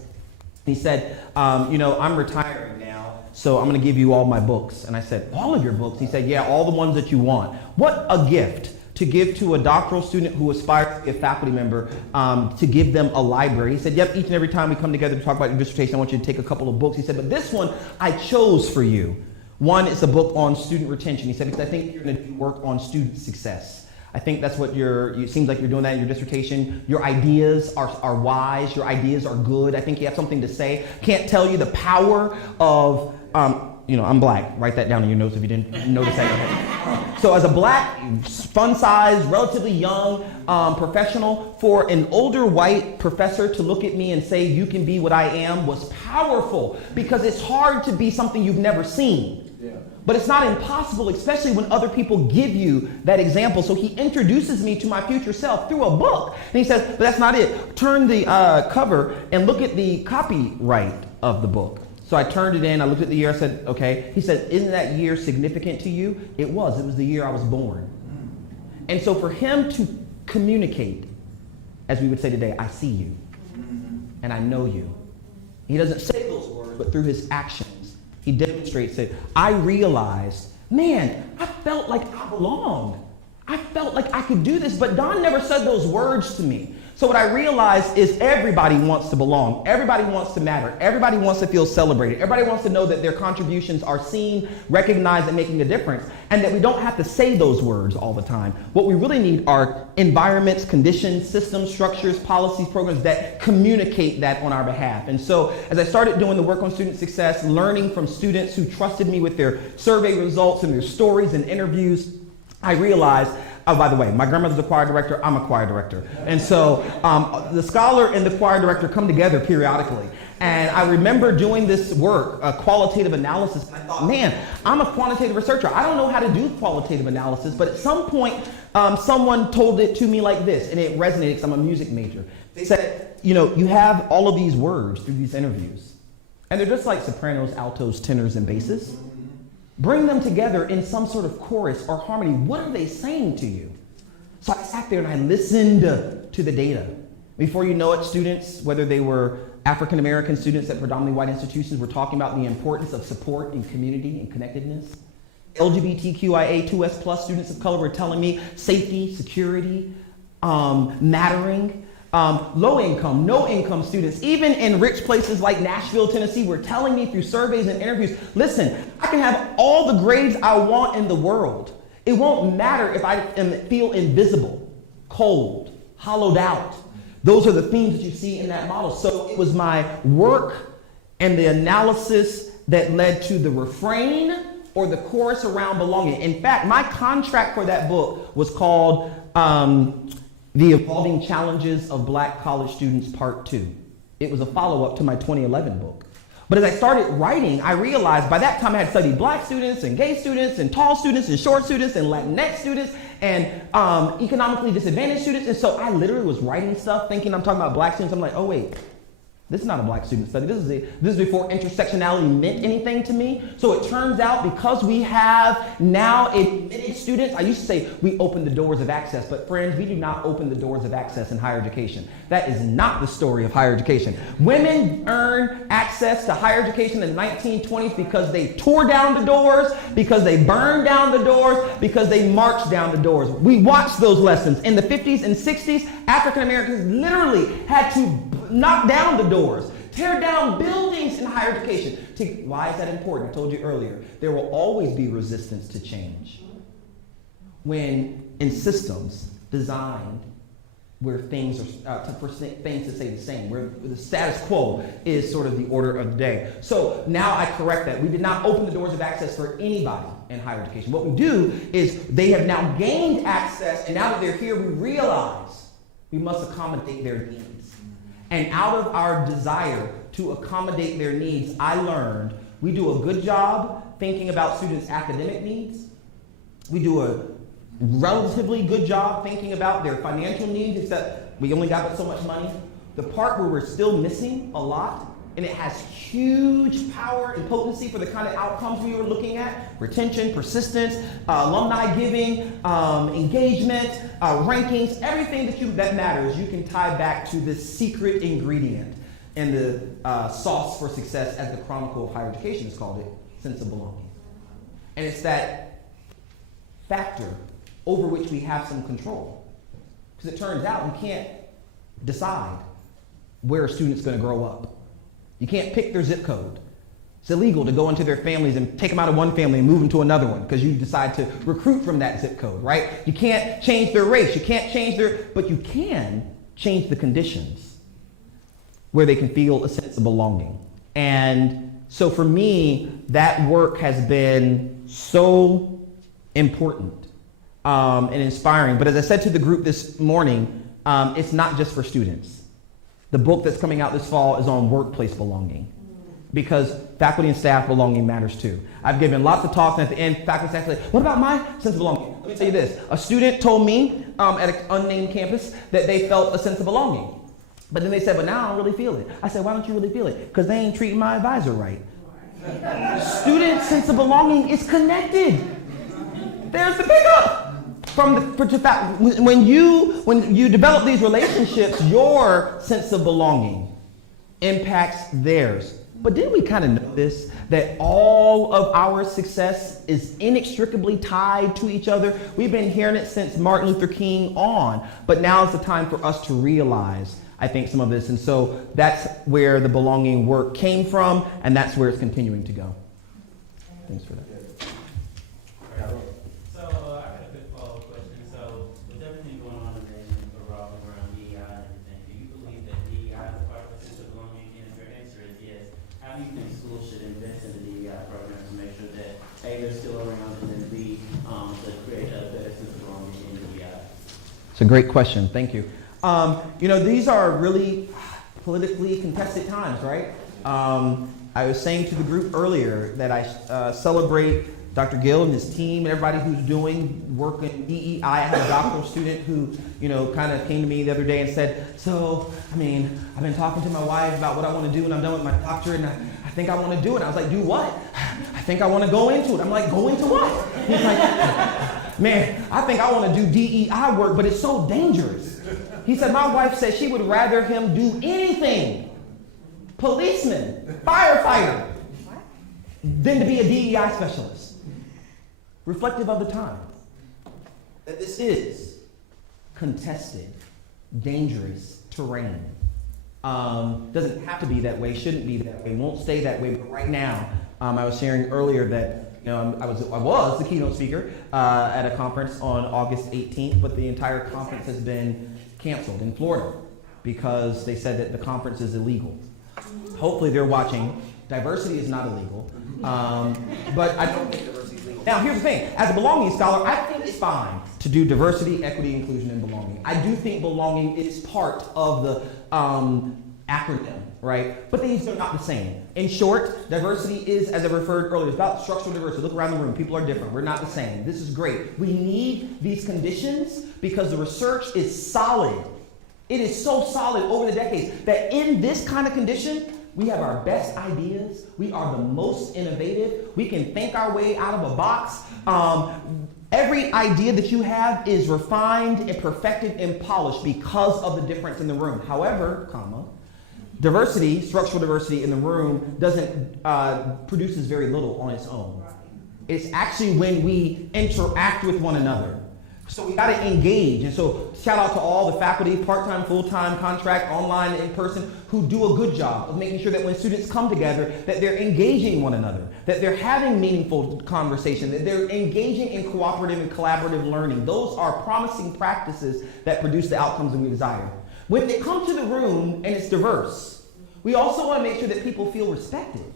He said, I'm retiring now, so I'm going to give you all my books. And I said, all of your books? He said, yeah, all the ones that you want. What a gift to give to a doctoral student who aspires to be a faculty member, to give them a library. He said, yep, each and every time we come together to talk about your dissertation, I want you to take a couple of books. He said, but this one I chose for you. One is a book on student retention. He said, because I think you're going to do work on student success. I think that's what it seems like you're doing that in your dissertation. Your ideas are wise. Your ideas are good. I think you have something to say. Can't tell you the power of, I'm black. Write that down in your notes if you didn't notice that. So as a black, fun-sized, relatively young professional, for an older white professor to look at me and say, you can be what I am, was powerful, because it's hard to be something you've never seen. Yeah. But it's not impossible, especially when other people give you that example. So he introduces me to my future self through a book. And he says, but that's not it. Turn the cover and look at the copyright of the book. So I turned it in, I looked at the year, I said, okay. He said, isn't that year significant to you? It was the year I was born. And so for him to communicate, as we would say today, I see you, and I know you. He doesn't say those words, but through his actions, he demonstrates it. I realized, man, I felt like I belonged. I felt like I could do this, but Don never said those words to me. So what I realized is everybody wants to belong. Everybody wants to matter. Everybody wants to feel celebrated. Everybody wants to know that their contributions are seen, recognized, and making a difference, and that we don't have to say those words all the time. What we really need are environments, conditions, systems, structures, policies, programs that communicate that on our behalf. And so as I started doing the work on student success, learning from students who trusted me with their survey results and their stories and interviews, I realized, oh, by the way, my grandmother's a choir director, I'm a choir director. And so the scholar and the choir director come together periodically. And I remember doing this work, qualitative analysis, and I thought, man, I'm a quantitative researcher. I don't know how to do qualitative analysis, but at some point, someone told it to me like this, and it resonated because I'm a music major. They said, you have all of these words through these interviews, and they're just like sopranos, altos, tenors, and basses. Bring them together in some sort of chorus or harmony. What are they saying to you? So I sat there and I listened to the data. Before you know it, students, whether they were African American students at predominantly white institutions, were talking about the importance of support and community and connectedness. LGBTQIA2S+ students of color were telling me safety, security, mattering. Low income, no income students, even in rich places like Nashville, Tennessee, were telling me through surveys and interviews, listen, I can have all the grades I want in the world. It won't matter if I feel invisible, cold, hollowed out. Those are the themes that you see in that model. So it was my work and the analysis that led to the refrain or the chorus around belonging. In fact, my contract for that book was called The Evolving Challenges of Black College Students, Part 2. It was a follow-up to my 2011 book. But as I started writing, I realized by that time I had studied black students and gay students and tall students and short students and Latinx students and economically disadvantaged students. And so I literally was writing stuff thinking I'm talking about black students. I'm like, oh wait, this is not a black student study. This is before intersectionality meant anything to me. So it turns out because we have now admitted students, I used to say we open the doors of access, but friends, we do not open the doors of access in higher education. That is not the story of higher education. Women earn access to higher education in the 1920s because they tore down the doors, because they burned down the doors, because they marched down the doors. We watched those lessons. In the 50s and 60s, African Americans literally had to knock down the doors, tear down buildings in higher education. Why is that important? I told you earlier, there will always be resistance to change. When in systems designed where things are, for things to stay the same, where the status quo is sort of the order of the day. So now I correct that. We did not open the doors of access for anybody in higher education. What we do is they have now gained access, and now that they're here, we realize we must accommodate their needs. And out of our desire to accommodate their needs, I learned we do a good job thinking about students' academic needs. We do a relatively good job thinking about their financial needs, except we only got so much money. The part where we're still missing a lot, and it has huge power and potency for the kind of outcomes we were looking at: retention, persistence, alumni giving, engagement, rankings, everything that matters, you can tie back to this secret ingredient in the sauce for success, as the Chronicle of Higher Education has called it: sense of belonging. And it's that factor over which we have some control. Because it turns out you can't decide where a student's going to grow up. You can't pick their zip code. It's illegal to go into their families and take them out of one family and move them to another one because you decide to recruit from that zip code, right? You can't change their race. You can't change but you can change the conditions where they can feel a sense of belonging. And so for me, that work has been so important and inspiring. But as I said to the group this morning, it's not just for students. The book that's coming out this fall is on workplace belonging, because faculty and staff belonging matters too. I've given lots of talks, and at the end, faculty and staff say, what about my sense of belonging? Let me tell you this. A student told me at an unnamed campus that they felt a sense of belonging. But then they said, but now I don't really feel it. I said, why don't you really feel it? Because they ain't treating my advisor right. Student sense of belonging is connected. There's the pickup. When you develop these relationships, your sense of belonging impacts theirs. But didn't we kind of know this, that all of our success is inextricably tied to each other? We've been hearing it since Martin Luther King on, but now is the time for us to realize, I think, some of this. And so that's where the belonging work came from, and that's where it's continuing to go. Thanks for that. So I got a quick follow-up question. So with everything going on in the nation revolving around DEI and everything, do you believe that DEI is a part of the sense of belonging? And if your answer is yes, how do you think schools should invest in the DEI program to make sure that A, they're still around, and then B, to create a better sense of belonging in DEI? It's a great question. Thank you. These are really politically contested times, right? I was saying to the group earlier that I celebrate Dr. Gill and his team and everybody who's doing work in DEI. I had a doctoral student who, kind of came to me the other day and said, I've been talking to my wife about what I want to do when I'm done with my doctorate, and I think I want to do it. I was like, do what? I think I want to go into it. I'm like, go into what? He's like, man, I think I want to do DEI work, but it's so dangerous. He said, my wife said she would rather him do anything, policeman, firefighter, than to be a DEI specialist. Reflective of the time, that this is contested, dangerous terrain. Doesn't have to be that way, shouldn't be that way, won't stay that way, but right now, I was sharing earlier that I was the keynote speaker at a conference on August 18th, but the entire conference has been canceled in Florida because they said that the conference is illegal. Hopefully they're watching. Diversity is not illegal, but I don't think diversity is legal. Now here's the thing, as a belonging scholar, I think it's fine to do diversity, equity, inclusion, and belonging. I do think belonging is part of the acronym, right? But these are not the same. In short, diversity is, as I referred earlier, it's about structural diversity. Look around the room, people are different. We're not the same. This is great. We need these conditions because the research is solid. It is so solid over the decades that in this kind of condition, we have our best ideas. We are the most innovative. We can think our way out of a box. Every idea that you have is refined and perfected and polished because of the difference in the room. However, diversity, structural diversity in the room produces very little on its own. It's actually when we interact with one another. So we got to engage. And so shout out to all the faculty, part-time, full-time, contract, online, in person, who do a good job of making sure that when students come together, that they're engaging one another, that they're having meaningful conversation, that they're engaging in cooperative and collaborative learning. Those are promising practices that produce the outcomes that we desire. When they come to the room and it's diverse, we also want to make sure that people feel respected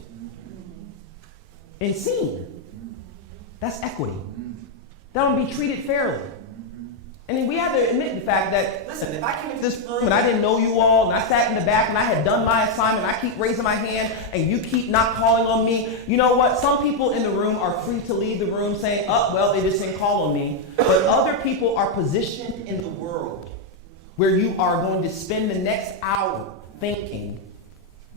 and seen. That's equity. They want to be treated fairly. And we have to admit the fact that, listen, if I came into this room and I didn't know you all, and I sat in the back and I had done my assignment, and I keep raising my hand, and you keep not calling on me, you know what? Some people in the room are free to leave the room saying, oh, well, they just didn't call on me. But other people are positioned in the world where you are going to spend the next hour thinking,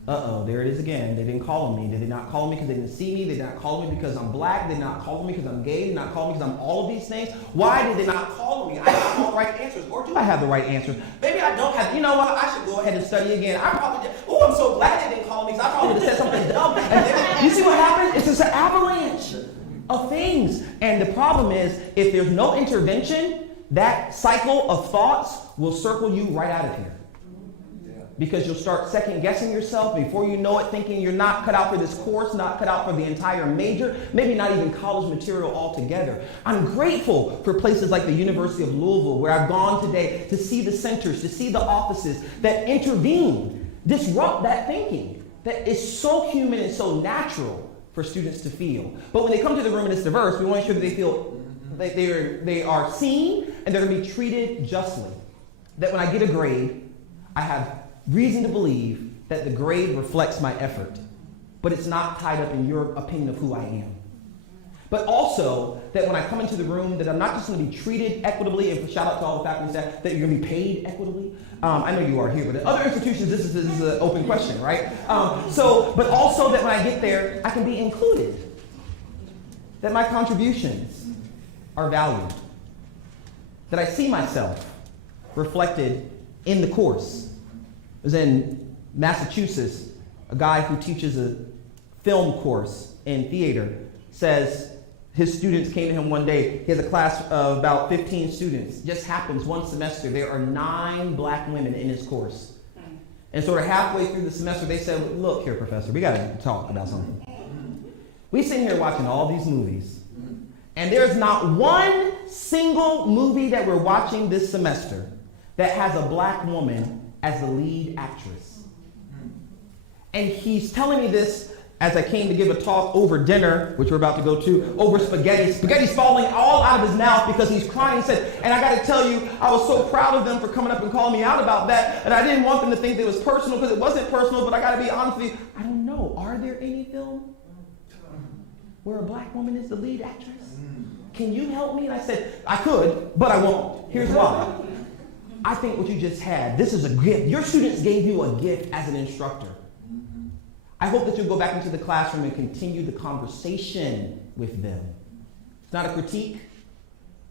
uh-oh, there it is again. They didn't call on me. They did not call me because they didn't see me. They did not call me because I'm black. They did not call me because I'm gay. They did not call me because I'm all of these things. Why did they not call me? I have all the right answers. Or do I have the right answers? Maybe I don't have. You know what? I should go ahead and study again. I probably did. Oh, I'm so glad they didn't call me because I probably would have said something dumb. And then You see what happens? It's just an avalanche of things. And the problem is, if there's no intervention, that cycle of thoughts will circle you right out of here. Because you'll start second guessing yourself before you know it, thinking you're not cut out for this course, not cut out for the entire major, maybe not even college material altogether. I'm grateful for places like the University of Louisville, where I've gone today to see the centers, to see the offices that intervene, disrupt that thinking that is so human and so natural for students to feel. But when they come to the room and it's diverse, we want to make sure that they feel that they are seen and they're going to be treated justly. That when I get a grade, I have reason to believe that the grade reflects my effort, but it's not tied up in your opinion of who I am. But also that when I come into the room, that I'm not just going to be treated equitably, and shout out to all the faculty and staff, that you're going to be paid equitably. I know you are here, but at other institutions, this is an open question, right? But also that when I get there, I can be included, that my contributions are valued, that I see myself reflected in the course. I was in Massachusetts, a guy who teaches a film course in theater says his students came to him one day. He has a class of about 15 students. Just happens one semester, there are 9 black women in his course. And sort of halfway through the semester, they said, look here, professor, we got to talk about something. We sit here watching all these movies, and there's not one single movie that we're watching this semester that has a black woman as the lead actress. And he's telling me this as I came to give a talk over dinner, which we're about to go to, over spaghetti. Spaghetti's falling all out of his mouth because he's crying. He said, and I got to tell you, I was so proud of them for coming up and calling me out about that, and I didn't want them to think that it was personal because it wasn't personal, but I got to be honest with you, I don't know, are there any films where a black woman is the lead actress? Can you help me? And I said, I could, but I won't. Here's why. I think what you just had, this is a gift. Your students gave you a gift as an instructor. I hope that you'll go back into the classroom and continue the conversation with them. It's not a critique.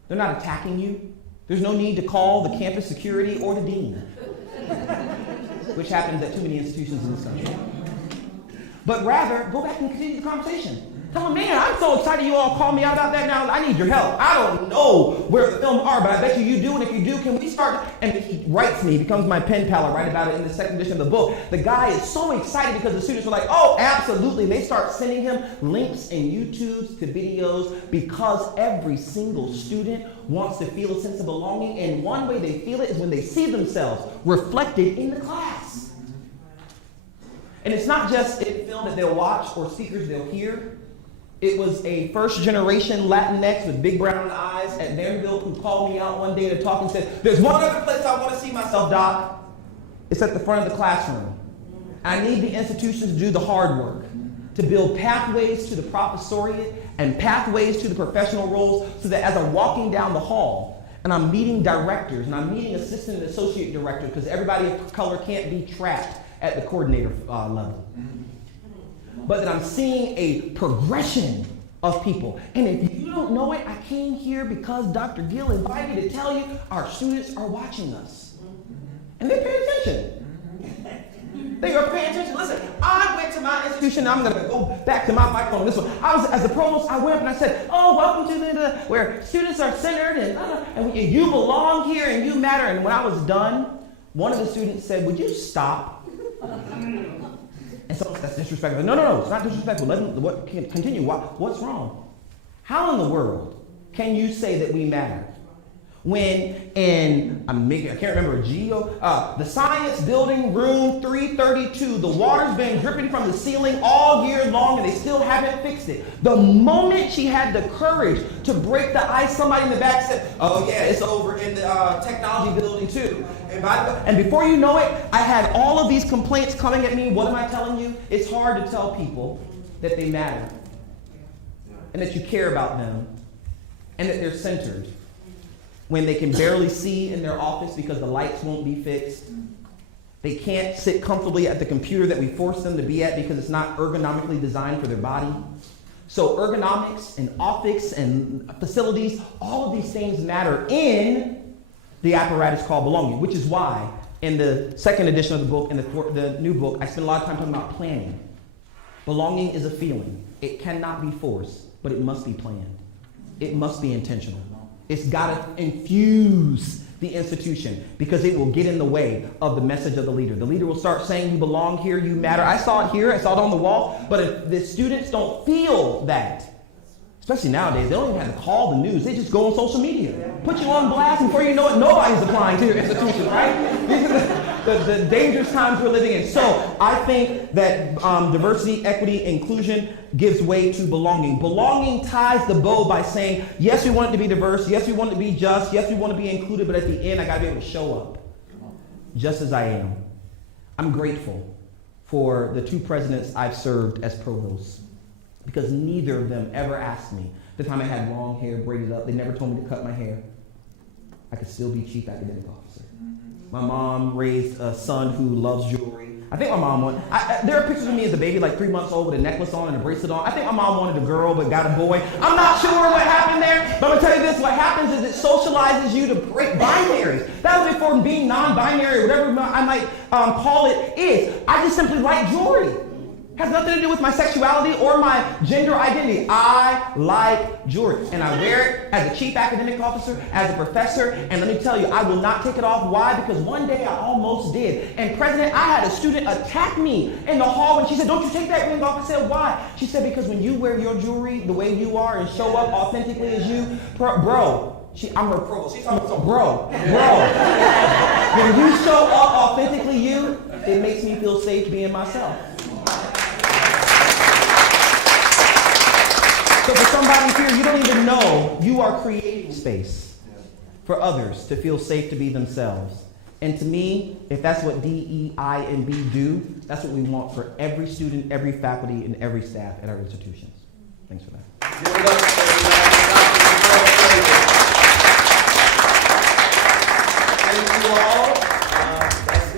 They're not attacking you. There's no need to call the campus security or the dean, which happens at too many institutions in this country. But rather, go back and continue the conversation. Tell them, man, I'm so excited you all called me out about that now. I need your help. I don't know where the films are, but I bet you do. And if you do, can we start? And he writes me, becomes my pen pal. I write about it in the second edition of the book. The guy is so excited because the students are like, oh, absolutely. And they start sending him links and YouTubes to videos because every single student wants to feel a sense of belonging. And one way they feel it is when they see themselves reflected in the class. And it's not just a film that they'll watch or speakers they'll hear. It was a first-generation Latinx with big brown eyes at Vanderbilt who called me out one day to talk and said, there's one other place I want to see myself, Doc. It's at the front of the classroom. I need the institutions to do the hard work, to build pathways to the professoriate and pathways to the professional roles so that as I'm walking down the hall and I'm meeting directors and I'm meeting assistant and associate directors, because everybody of color can't be trapped at the coordinator level. But that I'm seeing a progression of people. And if you don't know it, I came here because Dr. Gill invited me to tell you our students are watching us. And they're paying attention. They are paying attention. Listen, I went to my institution. I'm going to go back to my microphone. This one. I was, as the provost, I went up and I said, oh, welcome to the where students are centered and you belong here and you matter. And when I was done, one of the students said, would you stop? And so that's disrespectful. No, it's not disrespectful. Continue. What's wrong? How in the world can you say that we matter when in, I can't remember, the science building room 332, the water's been dripping from the ceiling all year long and they still haven't fixed it. The moment she had the courage to break the ice, somebody in the back said, oh yeah, it's over in the technology building too. And before you know it, I had all of these complaints coming at me. What am I telling you? It's hard to tell people that they matter and that you care about them and that they're centered when they can barely see in their office because the lights won't be fixed. They can't sit comfortably at the computer that we force them to be at because it's not ergonomically designed for their body. So ergonomics and optics and facilities, all of these things matter in the apparatus called belonging, which is why in the second edition of the book and the new book, I spend a lot of time talking about planning. Belonging is a feeling. It cannot be forced, but it must be planned. It must be intentional. It's got to infuse the institution because it will get in the way of the message of the leader. The leader will start saying, you belong here, you matter. I saw it here, I saw it on the wall, but if the students don't feel that, especially nowadays, they don't even have to call the news. They just go on social media. Put you on blast, and before you know it, nobody's applying to your institution, right? These are the dangerous times we're living in. So I think that diversity, equity, inclusion gives way to belonging. Belonging ties the bow by saying, yes, we want it to be diverse. Yes, we want it to be just. Yes, we want to be included. But at the end, I got to be able to show up just as I am. I'm grateful for the 2 presidents I've served as provosts, because neither of them ever asked me. The time I had long hair braided up, they never told me to cut my hair. I could still be chief academic officer. My mom raised a son who loves jewelry. I think my mom wanted, there are pictures of me as a baby, like 3 months old with a necklace on and a bracelet on. I think my mom wanted a girl but got a boy. I'm not sure what happened there, but I'm gonna tell you this, what happens is it socializes you to break binaries. That was before being non-binary or whatever I might call it is. I just simply like jewelry. Has nothing to do with my sexuality or my gender identity. I like jewelry, and I wear it as a chief academic officer, as a professor, and let me tell you, I will not take it off. Why? Because one day I almost did. And President, I had a student attack me in the hall, and she said, don't you take that ring off. I said, why? She said, because when you wear your jewelry the way you are and show up authentically as you, bro, I'm her provost. She's talking about bro. When you show up authentically you, it makes me feel safe being myself. So for somebody here, you don't even know you are creating space for others to feel safe to be themselves. And to me, if that's what DE, I, and B do, that's what we want for every student, every faculty, and every staff at our institutions. Thanks for that.